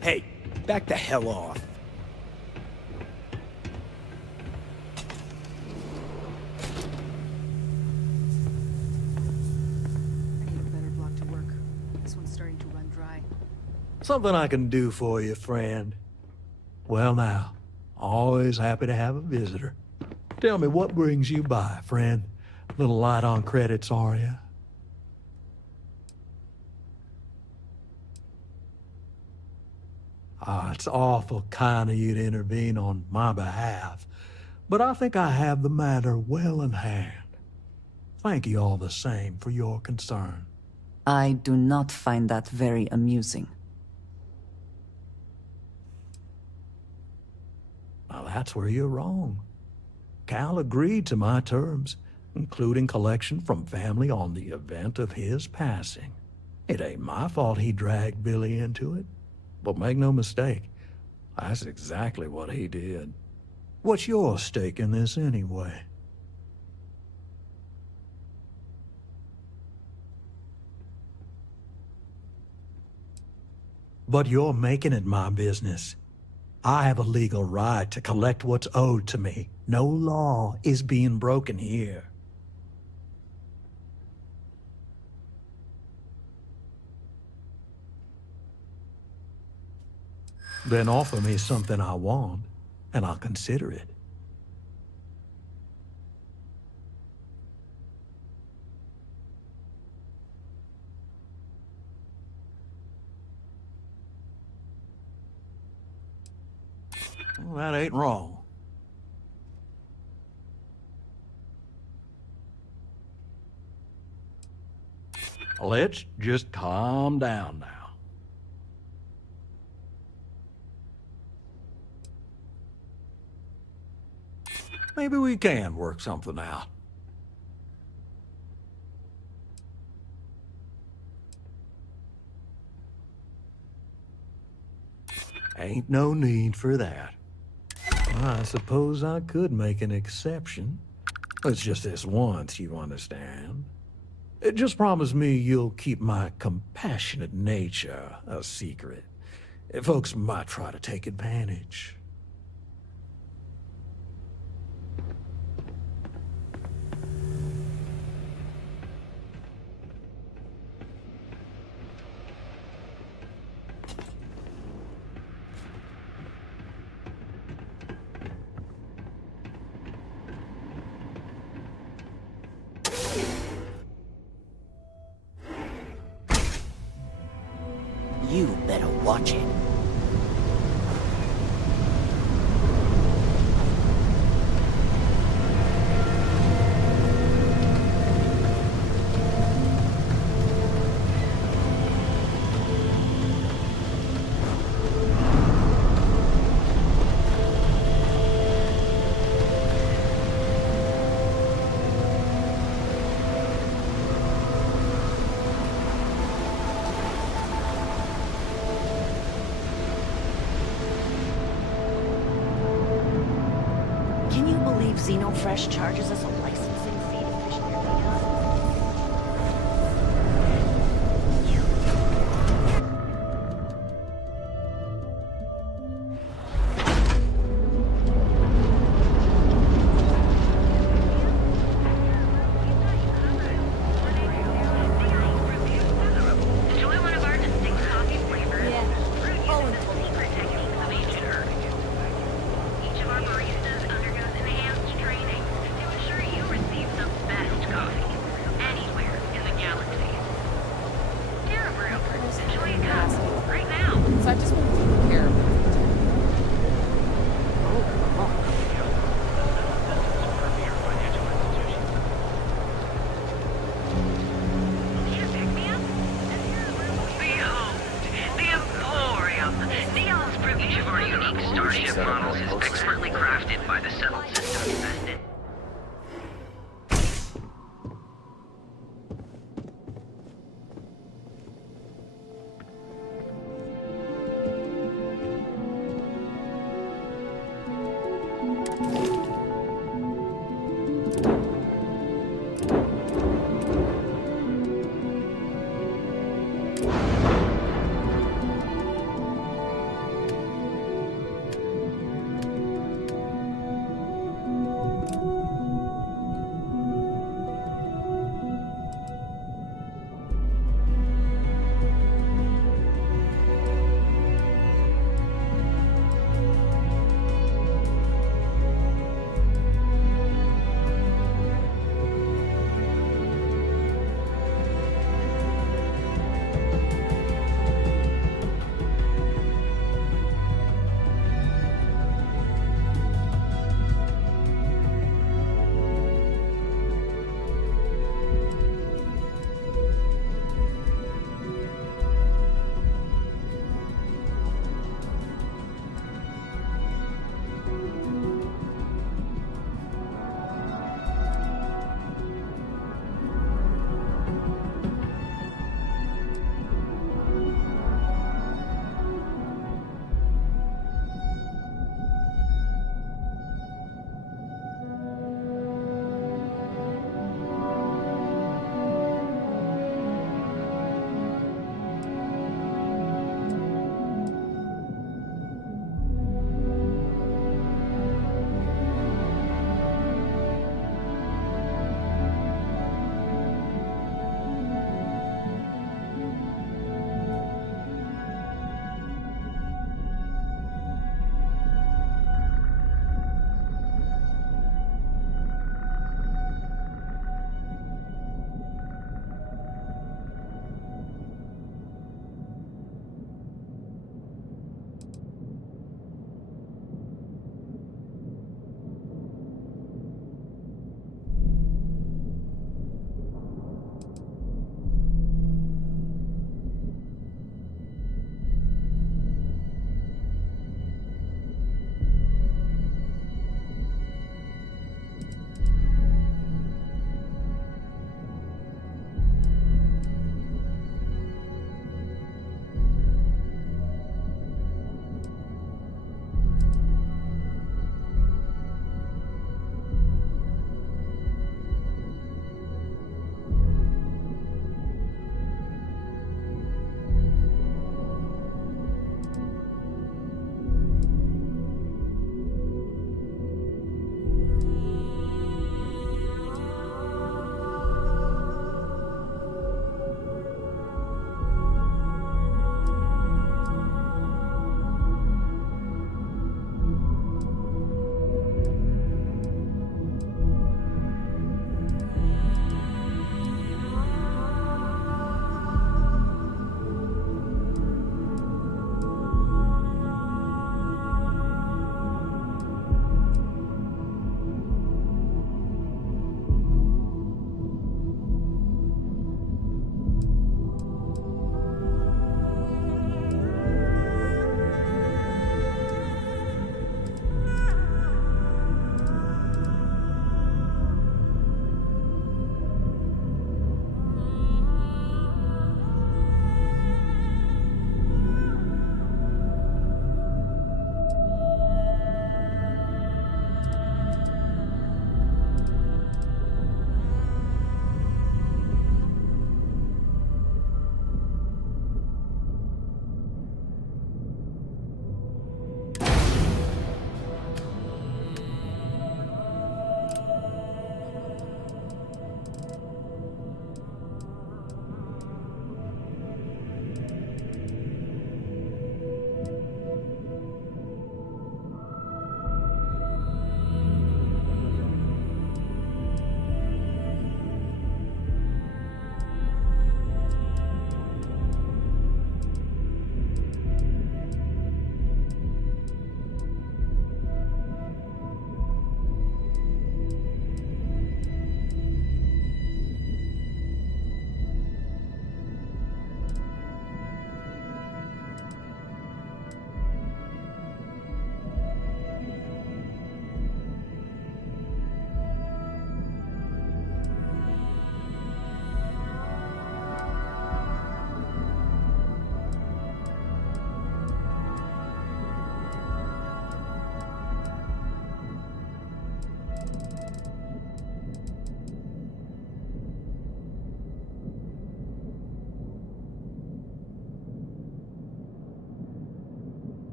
Hey, back the hell off. I need a better block to work. This one's starting to run dry. Something I can do for you, friend. Well now, always happy to have a visitor. Tell me, what brings you by, friend? Little light on credits, are you? Ah, it's awful kind of you to intervene on my behalf, but I think I have the matter well in hand. Thank you all the same for your concern. I do not find that very amusing. Now that's where you're wrong. Cal agreed to my terms, including collection from family on the event of his passing. It ain't my fault he dragged Billy into it. But make no mistake, that's exactly what he did. What's your stake in this anyway? But you're making it my business. I have a legal right to collect what's owed to me. No law is being broken here. Then offer me something I want, and I'll consider it. Well, that ain't wrong. Let's just calm down now. Maybe we can work something out. Ain't no need for that. I suppose I could make an exception. It's just this once, you understand. Just promise me you'll keep my compassionate nature a secret. Folks might try to take advantage. You better watch it. Xenofresh charges us a licensing fee to fish near Neon. because I've just been taking care of it. Starship models is expertly crafted by the settled systems that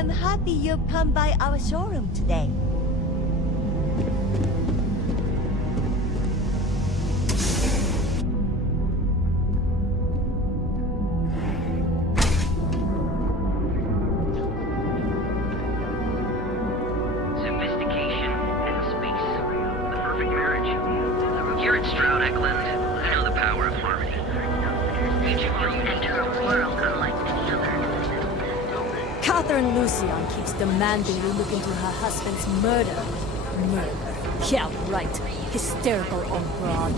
I'm happy you've come by our showroom today. Sophistication and space. The perfect marriage. Here at Stroud Eklund, I know the power of harmony. Did you enter a world unlike any other? Catherine Lucian keeps demanding we look into her husband's murder. Murder. Yeah, right. Hysterical old broad.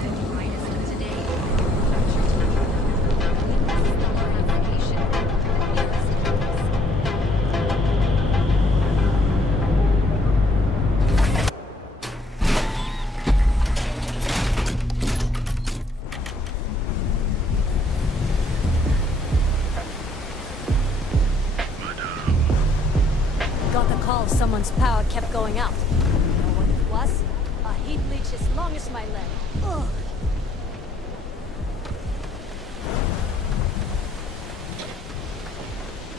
Got the call someone's power kept going out. You know what it was? A heat leech as long as my leg. Ugh.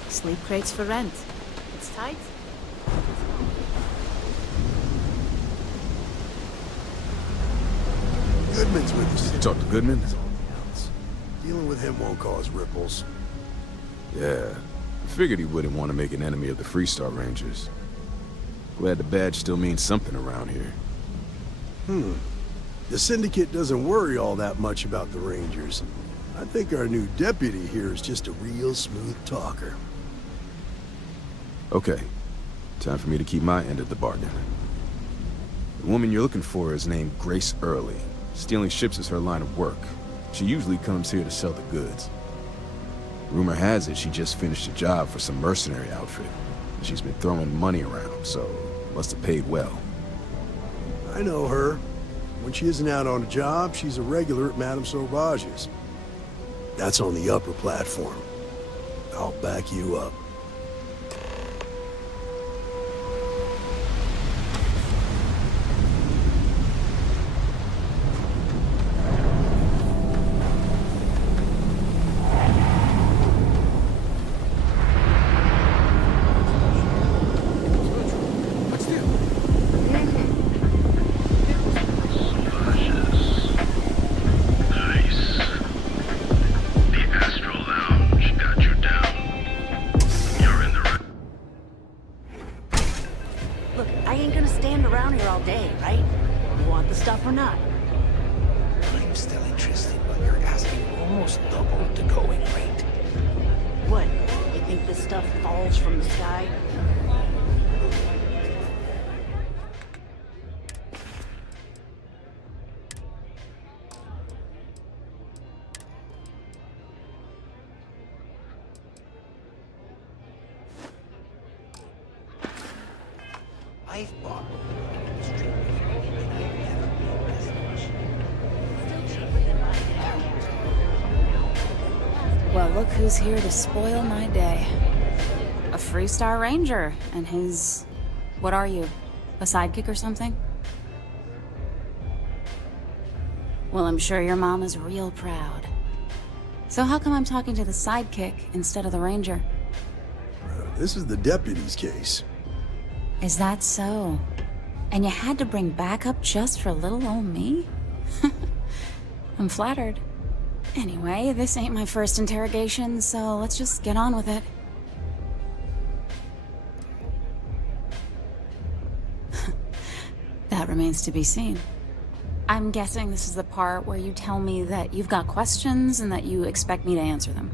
Sleep crates for rent. It's tight. Goodman's with us. You talked to Goodman? Dealing with him won't cause ripples. Yeah. I figured he wouldn't want to make an enemy of the Freestar Rangers. Glad the badge still means something around here. The Syndicate doesn't worry all that much about the Rangers. I think our new deputy here is just a real smooth talker. Okay. Time for me to keep my end of the bargain. The woman you're looking for is named Grace Early. Stealing ships is her line of work. She usually comes here to sell the goods. Rumor has it she just finished a job for some mercenary outfit. She's been throwing money around, so must have paid well. I know her. When she isn't out on a job, she's a regular at Madame Sauvage's. That's on the upper platform. I'll back you up. Look, I ain't gonna stand around here all day, right? You want the stuff or not? I'm still interested, but you're asking almost double the going rate. What? You think this stuff falls from the sky? I've bought Well, look who's here to spoil my day. A Freestar Ranger and his... What are you? A sidekick or something? Well, I'm sure your mom is real proud. So how come I'm talking to the sidekick instead of the Ranger? This is the deputy's case. Is that so? And you had to bring backup just for little old me? I'm flattered. Anyway, this ain't my first interrogation, so let's just get on with it. That remains to be seen. I'm guessing this is the part where you tell me that you've got questions and that you expect me to answer them.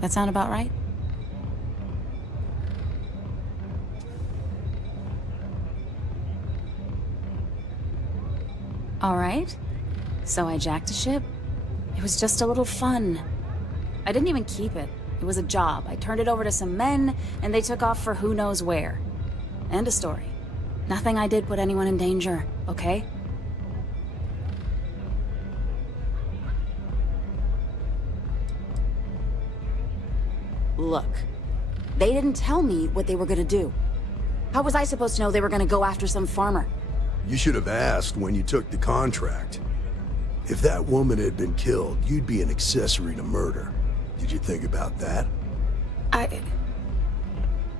That sound about right? All right. So I jacked a ship. It was just a little fun. I didn't even keep it. It was a job. I turned it over to some men, and they took off for who knows where. End of story. Nothing I did put anyone in danger, okay? Look, they didn't tell me what they were gonna do. How was I supposed to know they were gonna go after some farmer? You should have asked when you took the contract. If that woman had been killed, you'd be an accessory to murder. Did you think about that?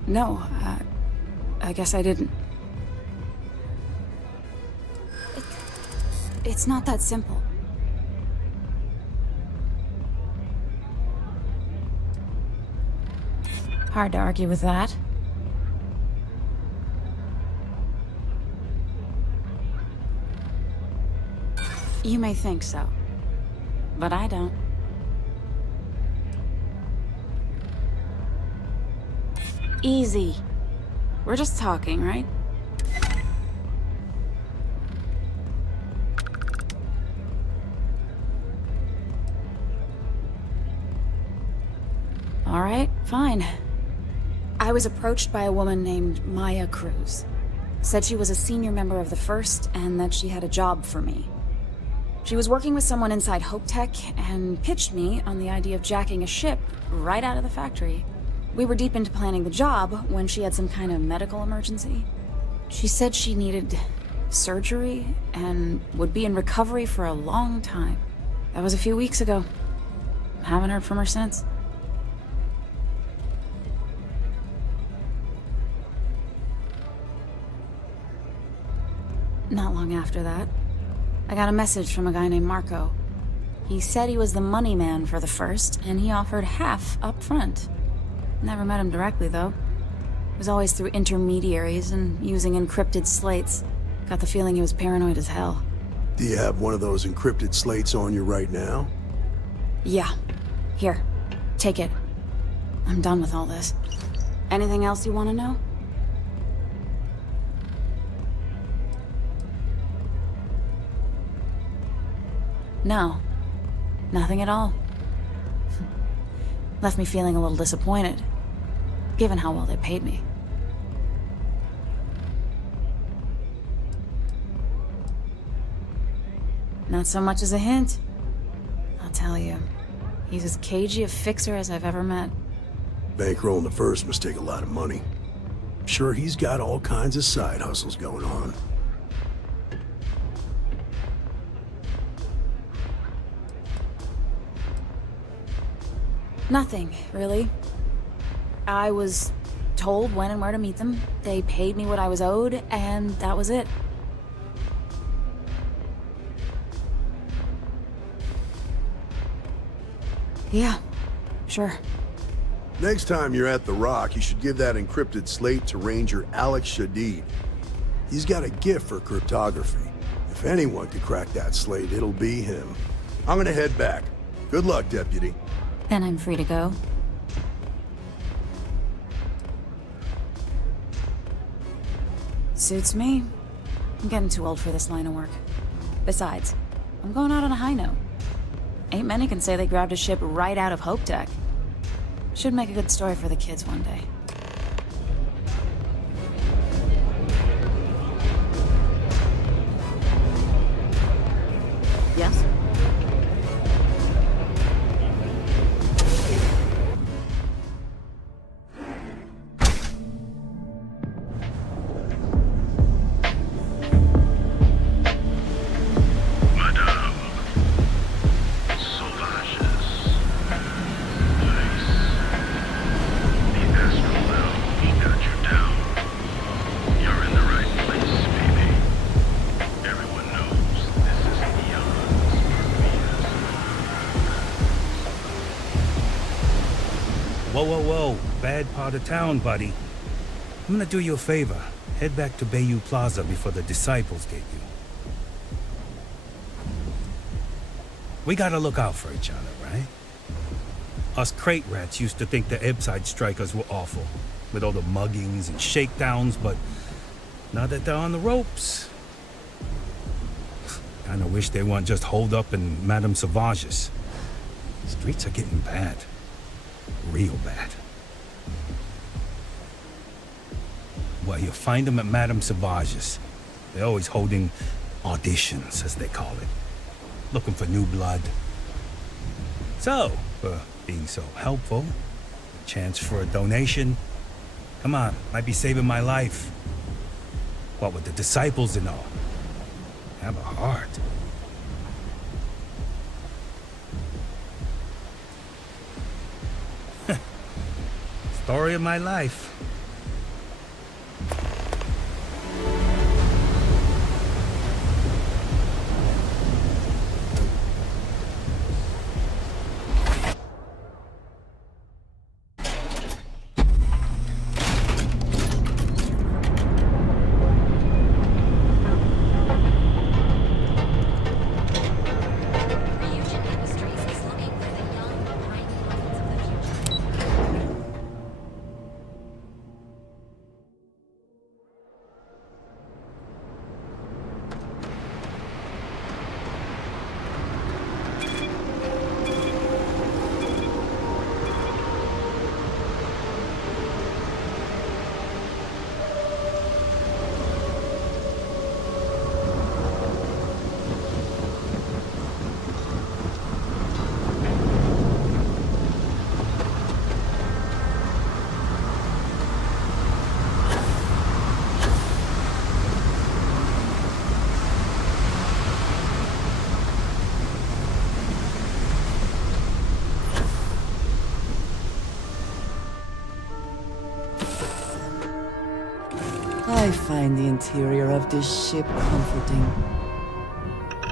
No, I guess I didn't. It's not that simple. Hard to argue with that. You may think so, but I don't. Easy. We're just talking, right? All right, fine. I was approached by a woman named Maya Cruz. Said she was a senior member of the First and that she had a job for me. She was working with someone inside Hope Tech and pitched me on the idea of jacking a ship right out of the factory. We were deep into planning the job when she had some kind of medical emergency. She said she needed surgery and would be in recovery for a long time. That was a few weeks ago. Haven't heard from her since. Not long after that, I got a message from a guy named Marco. He said he was the money man for the First, and he offered half up front. Never met him directly, though. It was always through intermediaries and using encrypted slates. Got the feeling he was paranoid as hell. Do you have one of those encrypted slates on you right now? Yeah. Here. Take it. I'm done with all this. Anything else you want to know? No. Nothing at all. Left me feeling a little disappointed, given how well they paid me. Not so much as a hint. I'll tell you. He's as cagey a fixer as I've ever met. Bankrolling the First must take a lot of money. I'm sure he's got all kinds of side hustles going on. Nothing, really. I was told when and where to meet them. They paid me what I was owed, and that was it. Yeah, sure. Next time you're at the Rock, you should give that encrypted slate to Ranger Alex Shadid. He's got a gift for cryptography. If anyone could crack that slate, it'll be him. I'm gonna head back. Good luck, Deputy. Then I'm free to go. Suits me. I'm getting too old for this line of work. Besides, I'm going out on a high note. Ain't many can say they grabbed a ship right out of Hope Tech. Should make a good story for the kids one day. Yes? Whoa. Bad part of town, buddy. I'm gonna do you a favor. Head back to Bayou Plaza before the Disciples get you. We gotta look out for each other, right? Us crate rats used to think the Ebbside strikers were awful, with all the muggings and shakedowns, but now that they're on the ropes, kinda wish they weren't just holed up in Madame Sauvage's. Streets are getting bad. Real bad. Well, you'll find them at Madame Sauvage's. They're always holding auditions, as they call it. Looking for new blood. So, for being so helpful, a chance for a donation. Come on, might be saving my life. What with the Disciples and all. Have a heart. Story of my life. I find the interior of this ship comforting.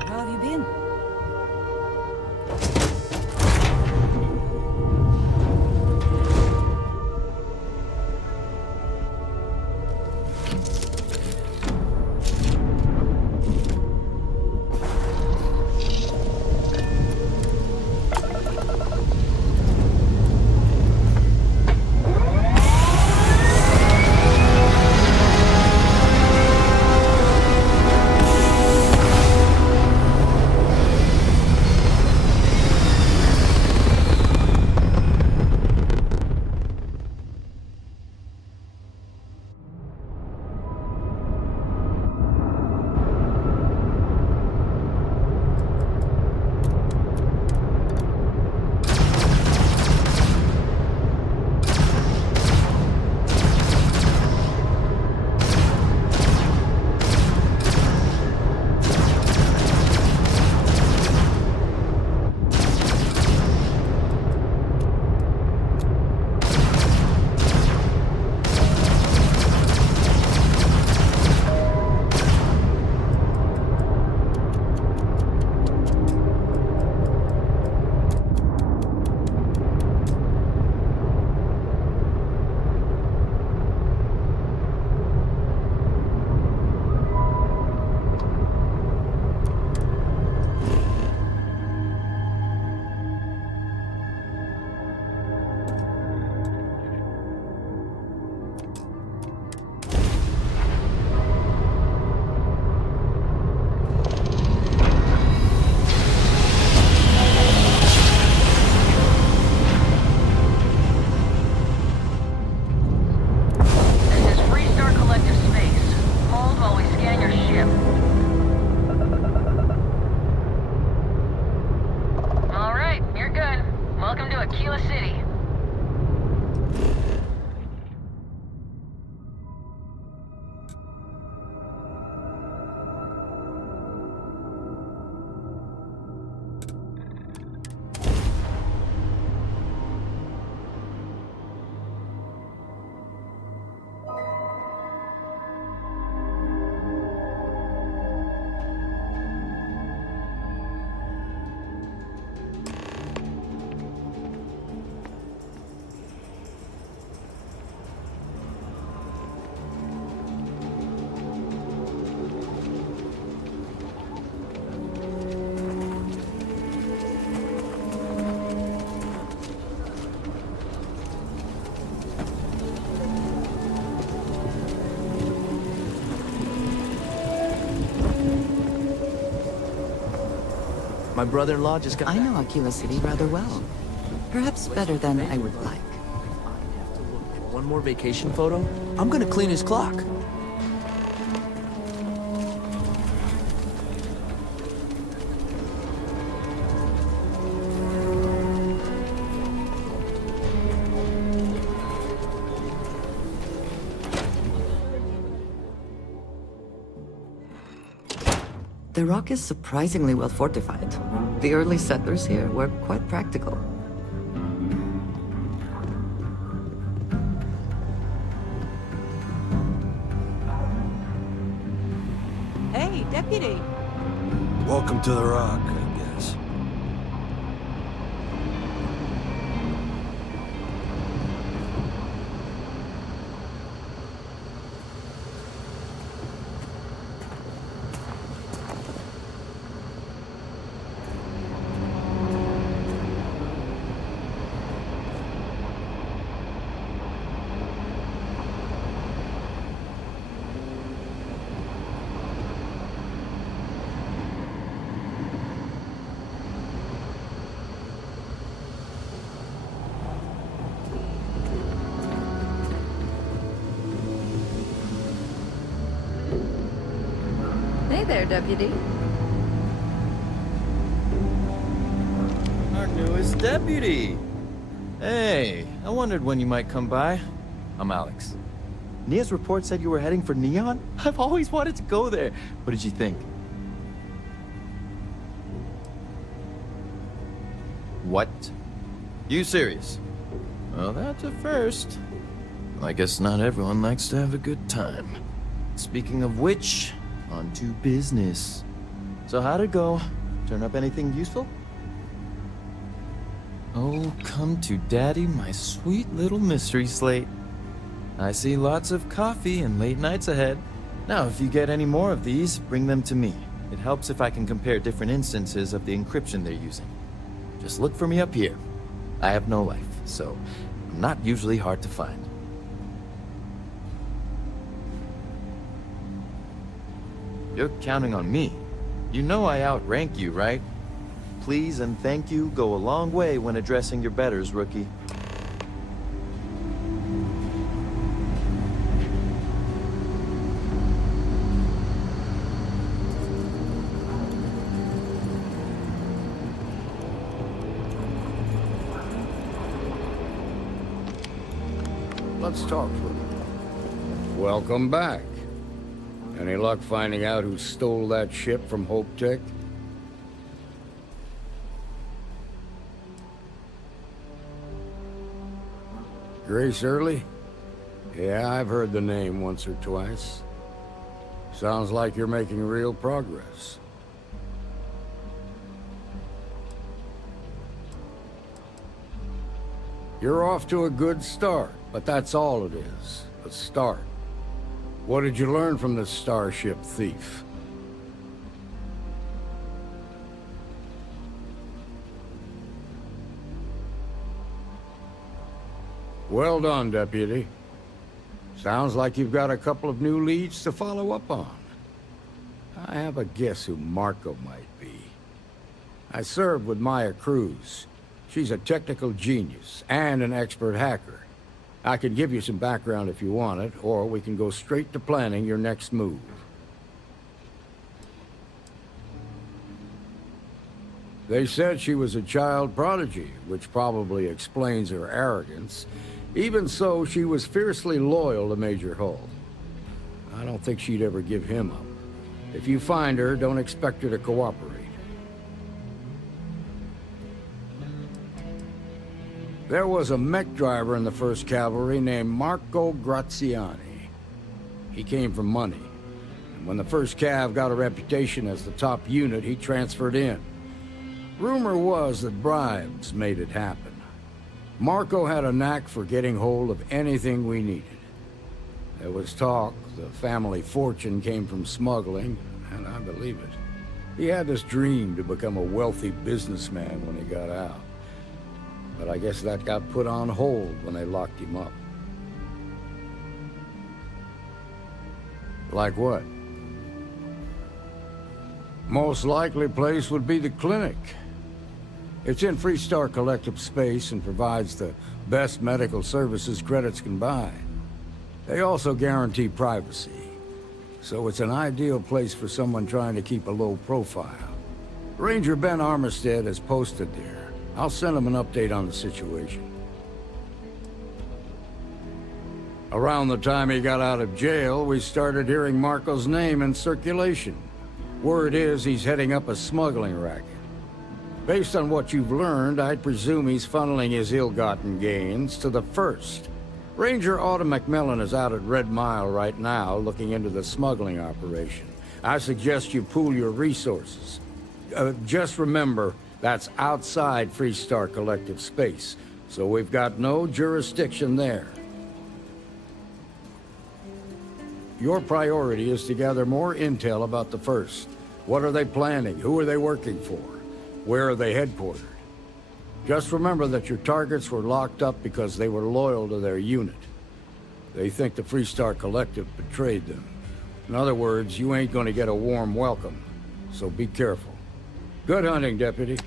How have you been? My brother-in-law just got I know Aquila City rather well. Perhaps better than I would like. one more vacation photo. I'm gonna clean his clock. The rock is surprisingly well fortified. The early settlers here were quite practical. Hey, deputy. Welcome to the Rock, I guess. Hey there, deputy. Our newest deputy. Hey, I wondered when you might come by. I'm Alex. Nia's report said you were heading for Neon? I've always wanted to go there. What did you think? What? You serious? Well, that's a first. I guess not everyone likes to have a good time. Speaking of which, on to business. So how'd it go? Turn up anything useful? Oh, come to daddy, my sweet little mystery slate. I see lots of coffee and late nights ahead. Now, if you get any more of these, bring them to me. It helps if I can compare different instances of the encryption they're using. Just look for me up here. I have no life, so I'm not usually hard to find. You're counting on me. You know I outrank you, right? Please and thank you go a long way when addressing your betters, rookie. Let's talk for a minute. Welcome back. Any luck finding out who stole that ship from Hope Tech? Grace Early? Yeah, I've heard the name once or twice. Sounds like you're making real progress. You're off to a good start, but that's all it is. A start. What did you learn from the Starship thief? Well done, Deputy. Sounds like you've got a couple of new leads to follow up on. I have a guess who Marco might be. I served with Maya Cruz. She's a technical genius and an expert hacker. I can give you some background if you want it, or we can go straight to planning your next move. They said she was a child prodigy, which probably explains her arrogance. Even so, she was fiercely loyal to Major Hull. I don't think she'd ever give him up. If you find her, don't expect her to cooperate. There was a mech driver in the 1st Cavalry named Marco Graziani. He came from money. And when the 1st Cav got a reputation as the top unit, he transferred in. Rumor was that bribes made it happen. Marco had a knack for getting hold of anything we needed. There was talk the family fortune came from smuggling, and I believe it. He had this dream to become a wealthy businessman when he got out. But I guess that got put on hold when they locked him up. Like what? Most likely place would be the clinic. It's in Freestar Collective space and provides the best medical services credits can buy. They also guarantee privacy, so it's an ideal place for someone trying to keep a low profile. Ranger Ben Armistead is posted there. I'll send him an update on the situation. Around the time he got out of jail, we started hearing Marco's name in circulation. Word is he's heading up a smuggling racket. Based on what you've learned, I'd presume he's funneling his ill-gotten gains to the 1st. Ranger Autumn McMillan is out at Red Mile right now, looking into the smuggling operation. I suggest you pool your resources. Just remember, that's outside Freestar Collective space, so we've got no jurisdiction there. Your priority is to gather more intel about the 1st. What are they planning? Who are they working for? Where are they headquartered? Just remember that your targets were locked up because they were loyal to their unit. They think the Freestar Collective betrayed them. In other words, you ain't gonna get a warm welcome, so be careful. Good hunting, Deputy.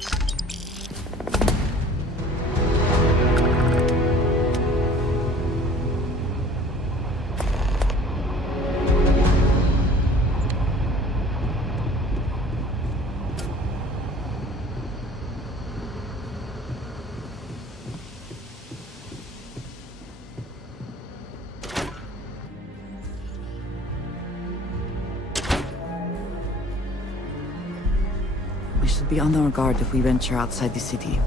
We should be on our guard if we venture outside the city.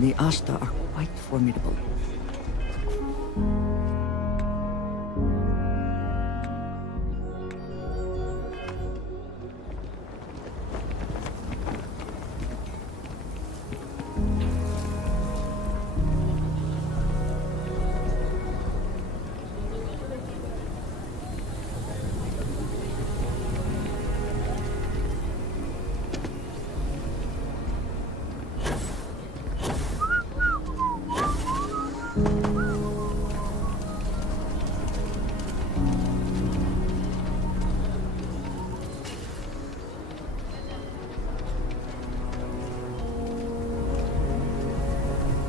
The Ashta are quite formidable.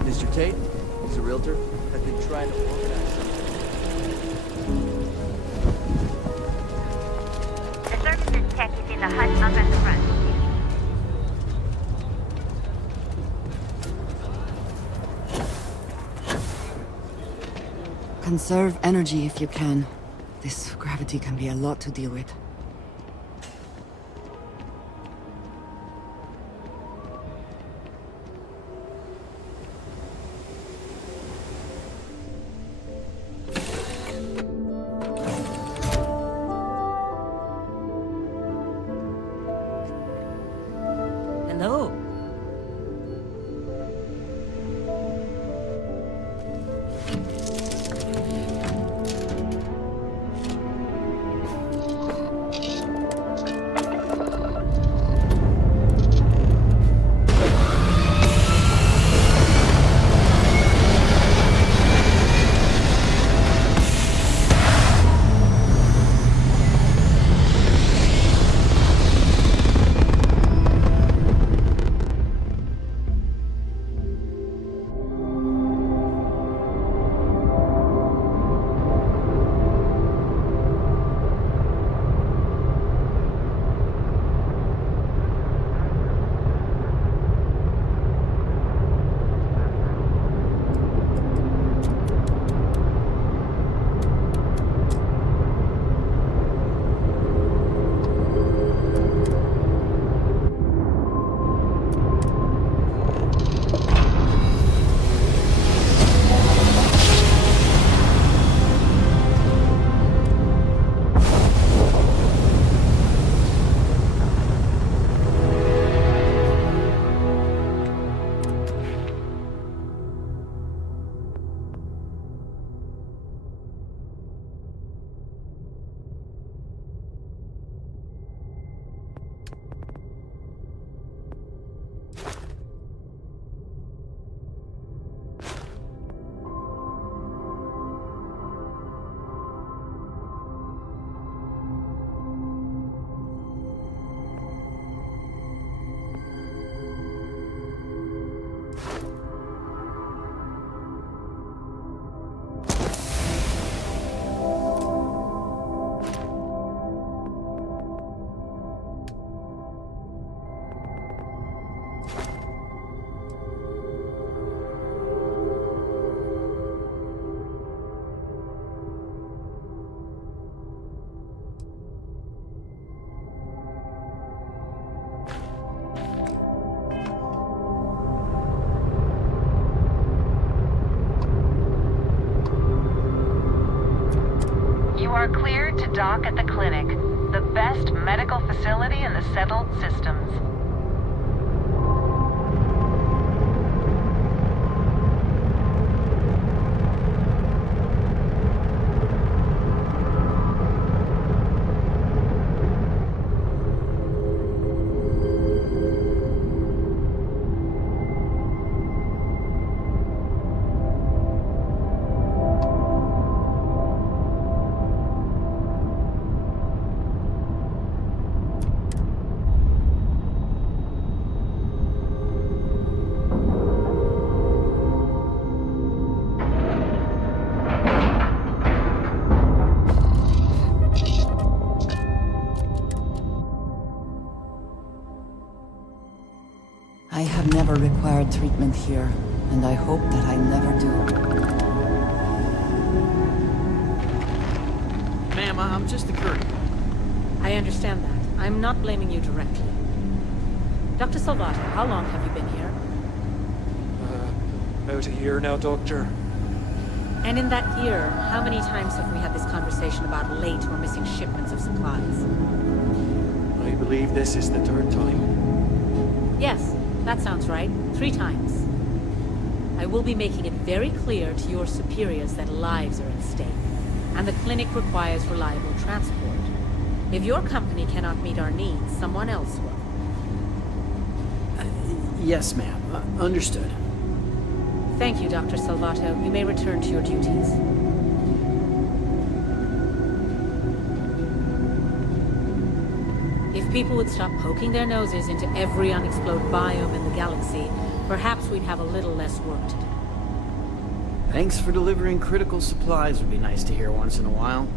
Mr. Tate, he's a realtor. I've been trying to organize something. The services tech is in the hut up at the front. Conserve energy if you can. This gravity can be a lot to deal with. Hello. You are cleared to dock at the clinic, the best medical facility in the settled systems. I have never required treatment here, and I hope that I never do. Ma'am, I'm just a courier. I understand that. I'm not blaming you directly. Dr. Salvato, how long have you been here? About a year now, Doctor. And in that year, how many times have we had this conversation about late or missing shipments of supplies? I believe this is the third time. Yes, that sounds right. 3 times. I will be making it very clear to your superiors that lives are at stake, and the clinic requires reliable transport. If your company cannot meet our needs, someone else will. Yes, ma'am. Understood. Thank you, Dr. Salvato. You may return to your duties. If people would stop poking their noses into every unexplored biome in the galaxy, perhaps we'd have a little less work to do. Thanks for delivering critical supplies would be nice to hear once in a while.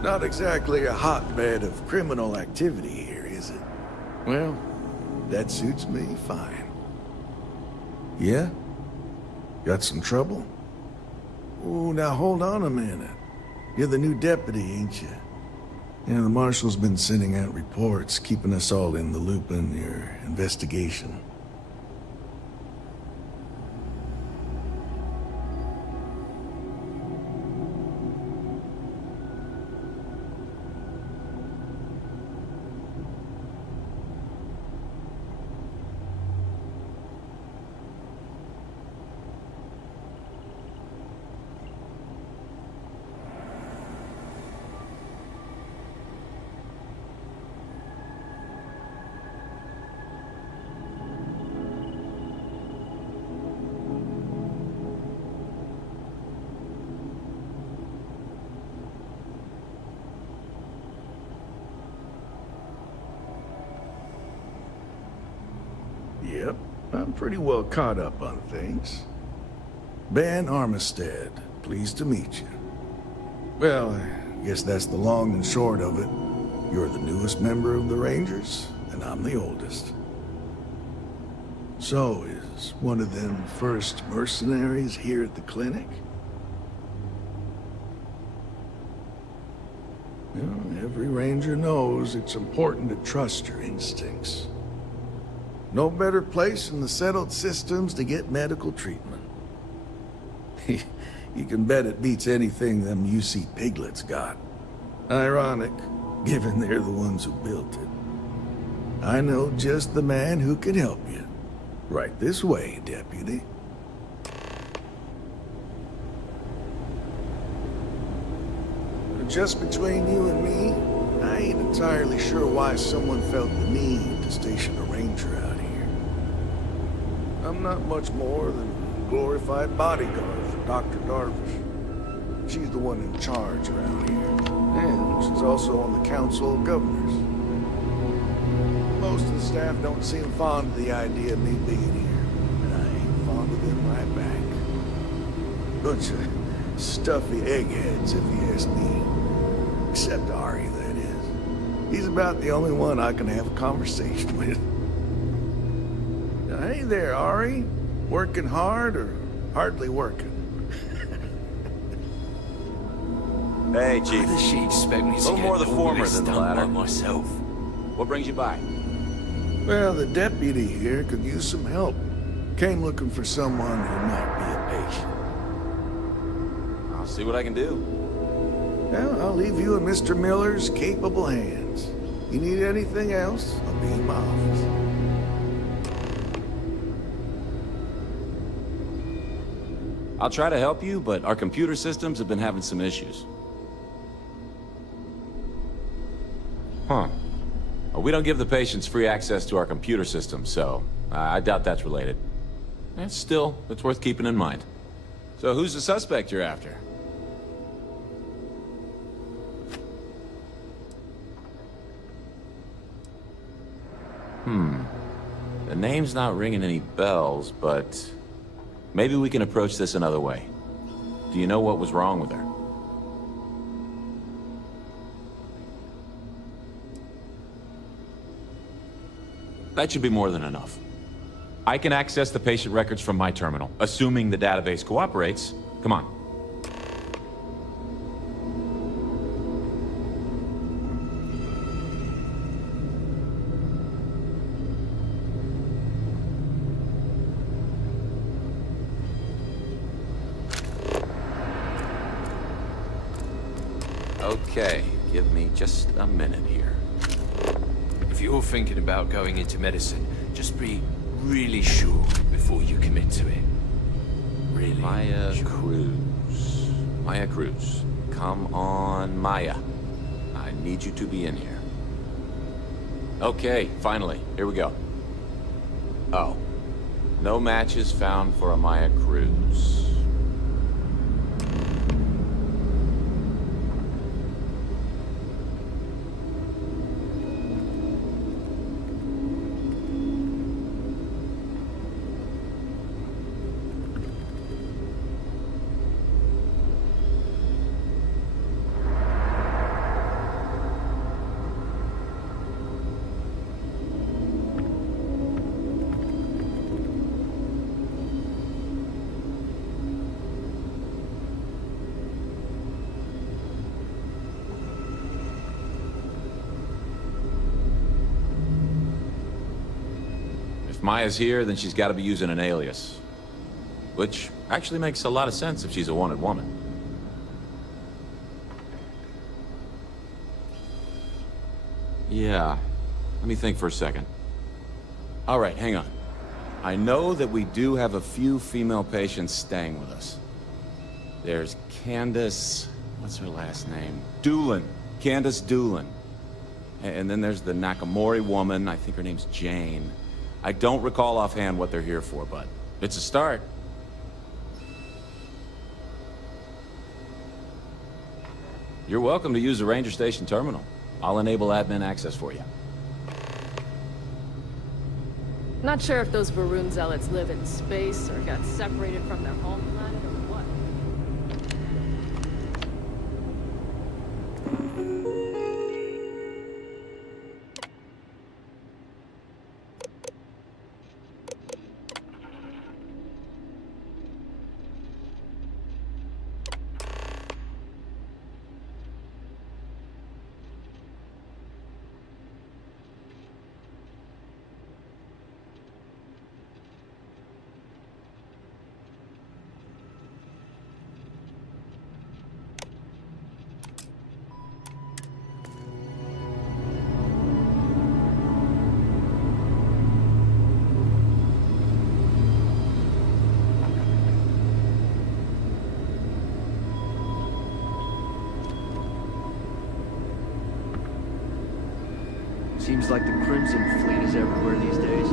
Not exactly a hotbed of criminal activity here, is it? Well, that suits me fine. Yeah? Got some trouble? Oh, now hold on a minute. You're the new deputy, ain't you? Yeah, the marshal's been sending out reports, keeping us all in the loop in your investigation. Yep, I'm pretty well caught up on things. Ben Armistead, pleased to meet you. Well, I guess that's the long and short of it. You're the newest member of the Rangers, and I'm the oldest. So, is one of them first mercenaries here at the clinic? Well, every Ranger knows it's important to trust your instincts. No better place in the settled systems to get medical treatment. You can bet it beats anything them UC piglets got. Ironic, given they're the ones who built it. I know just the man who can help you. Right this way, Deputy. Just between you and me, I ain't entirely sure why someone felt the need to station a ranger out here. I'm not much more than a glorified bodyguard for Dr. Darvish. She's the one in charge around here, and she's also on the Council of Governors. Most of the staff don't seem fond of the idea of me being here, and I ain't fond of them right back. Bunch of stuffy eggheads, if you ask me. Except Ari, that is. He's about the only one I can have a conversation with. Hey there, Ari. Working hard or hardly working? Hey, Chief. Why does she expect me to A little get more the former overly than the stung latter. by myself? What brings you by? Well, the deputy here could use some help. Came looking for someone who might be a patient. I'll see what I can do. Well, I'll leave you in Mr. Miller's capable hands. You need anything else, I'll be in my office. I'll try to help you, but our computer systems have been having some issues. Huh. Well, we don't give the patients free access to our computer systems, so I doubt that's related. Still, it's worth keeping in mind. So who's the suspect you're after? The name's not ringing any bells, but maybe we can approach this another way. Do you know what was wrong with her? That should be more than enough. I can access the patient records from my terminal, assuming the database cooperates. Come on. Okay, give me just a minute here. If you're thinking about going into medicine, just be really sure before you commit to it. really Maya should. Cruz. Maya Cruz. Come on, Maya. I need you to be in here. Okay, finally. Here we go. Oh. No matches found for a Maya Cruz. If Maya's here, then she's got to be using an alias. Which actually makes a lot of sense if she's a wanted woman. Yeah. Let me think for a second. All right, hang on. I know that we do have a few female patients staying with us. There's Candace... what's her last name? Doolin. Candace Doolin. And then there's the Nakamori woman. I think her name's Jane. I don't recall offhand what they're here for, but it's a start. You're welcome to use the Ranger Station terminal. I'll enable admin access for you. Not sure if those Varun zealots live in space or got separated from their home planet or what. Seems like the Crimson Fleet is everywhere these days.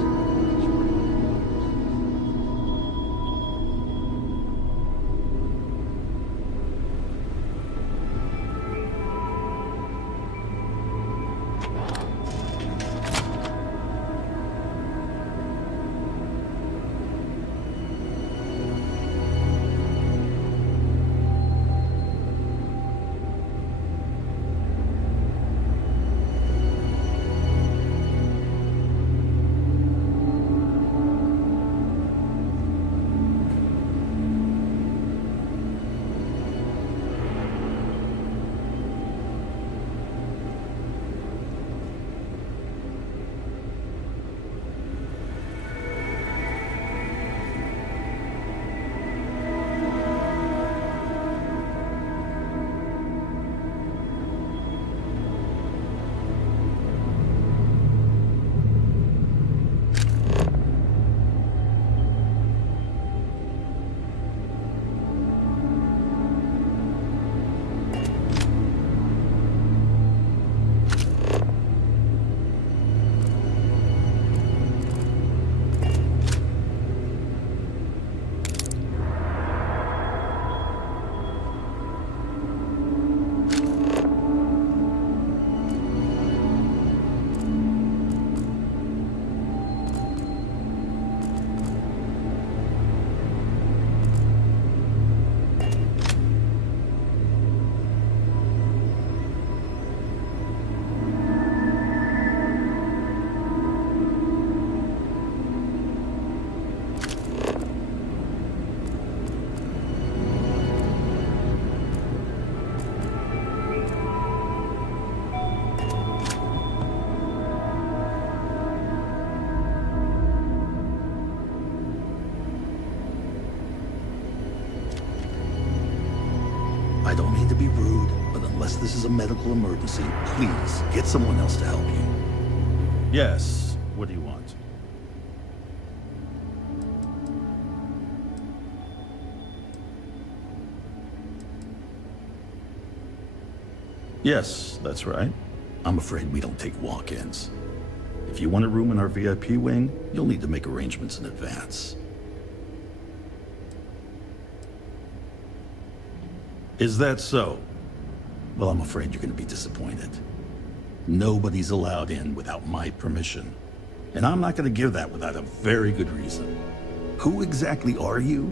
I don't mean to be rude, but unless this is a medical emergency, please get someone else to help you. Yes. What do you want? Yes, that's right. I'm afraid we don't take walk-ins. If you want a room in our VIP wing, you'll need to make arrangements in advance. Is that so? Well, I'm afraid you're going to be disappointed. Nobody's allowed in without my permission. And I'm not going to give that without a very good reason. Who exactly are you?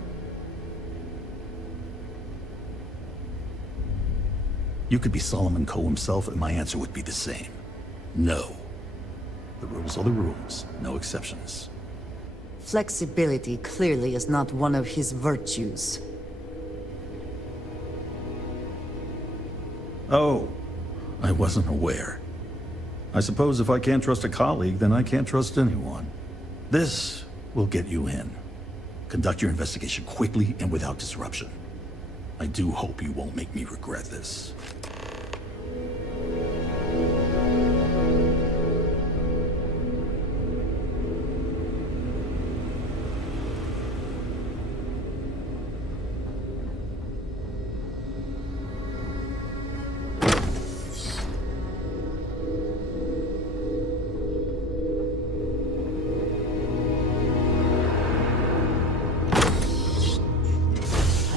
You could be Solomon Coe himself, and my answer would be the same. No. The rules are the rules, no exceptions. Flexibility clearly is not one of his virtues. Oh, I wasn't aware. I suppose if I can't trust a colleague, then I can't trust anyone. This will get you in. Conduct your investigation quickly and without disruption. I do hope you won't make me regret this.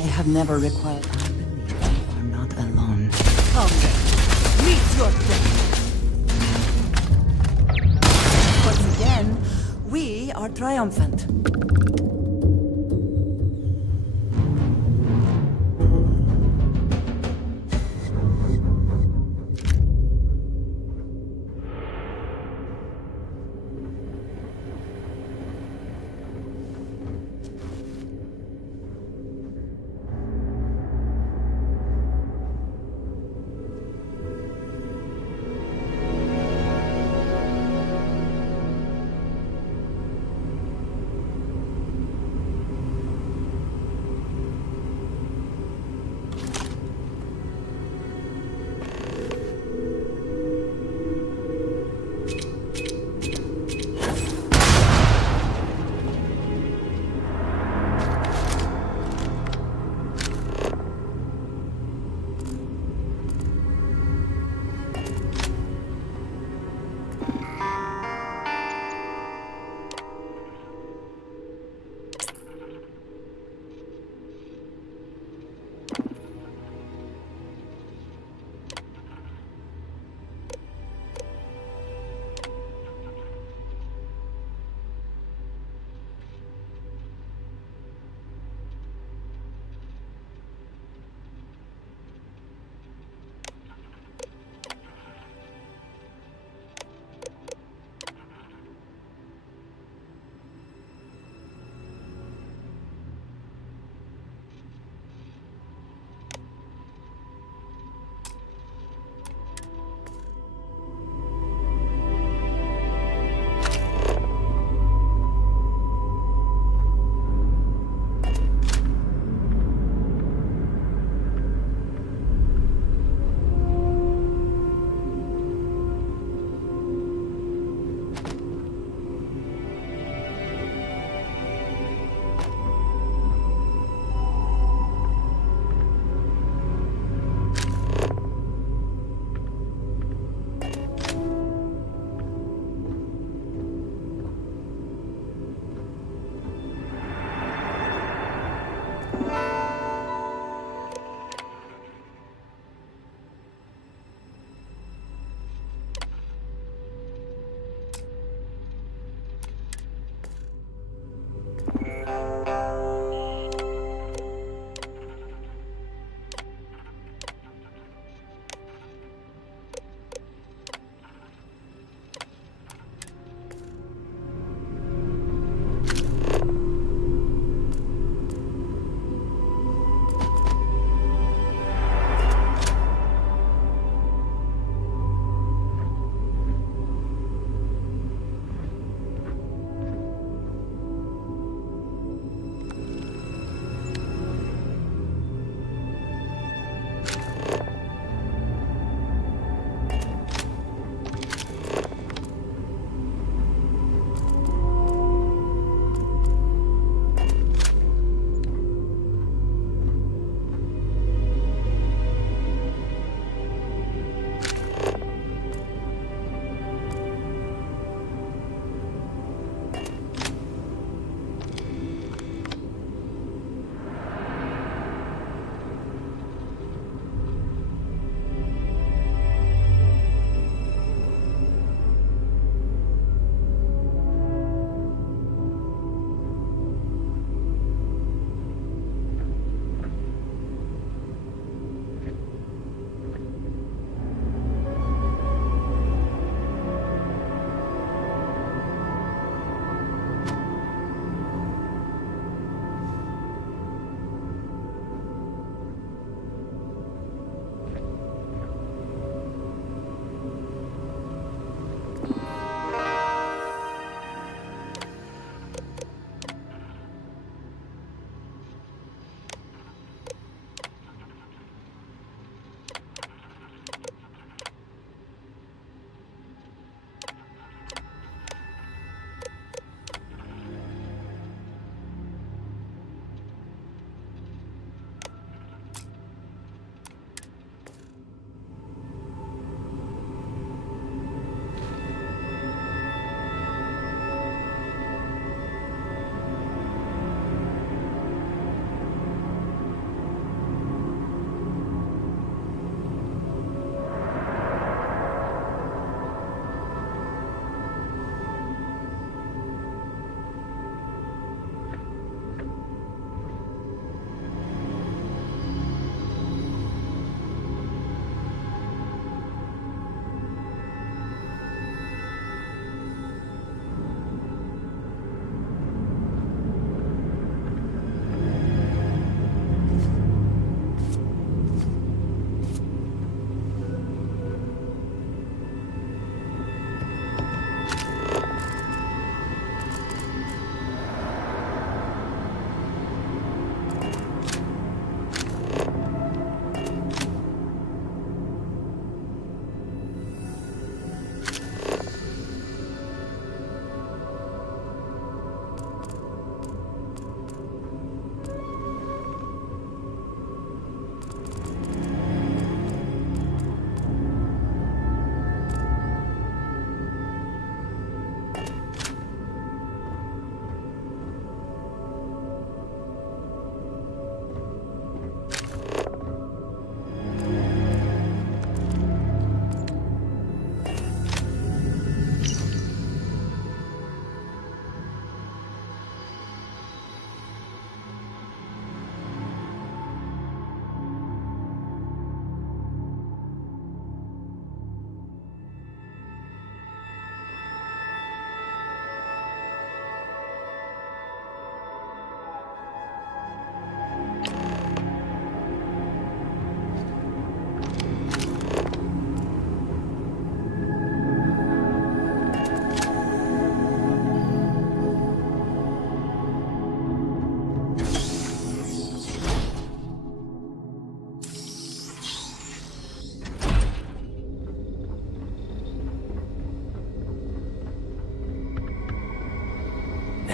I have never required. I believe you are not alone. Come, meet your death. Once again, we are triumphant.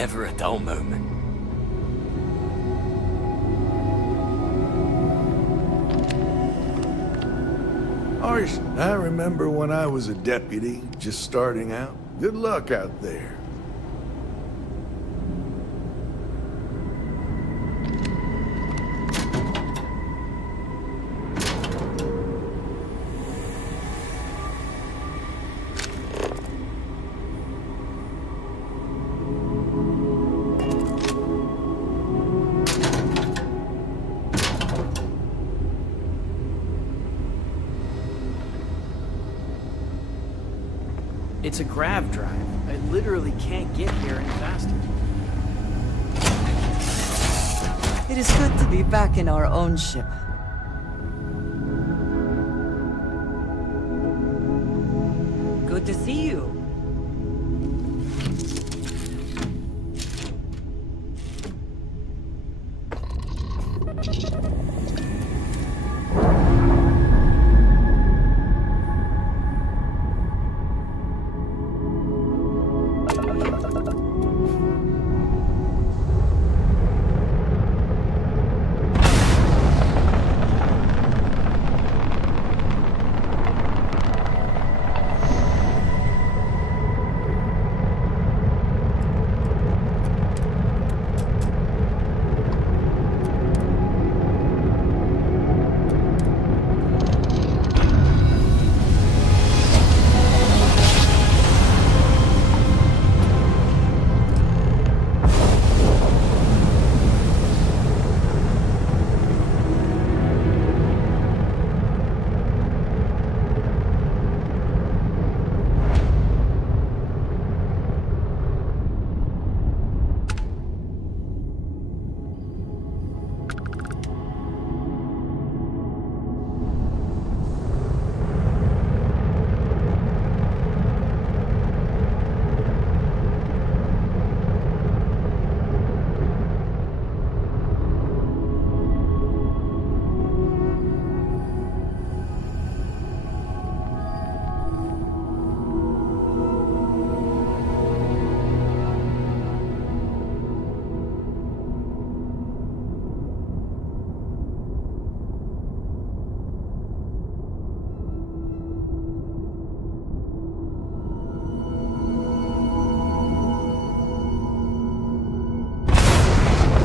Never a dull moment. I remember when I was a deputy, just starting out. Good luck out there. It's a grav drive. I literally can't get here any faster. It is good to be back in our own ship. Good to see you.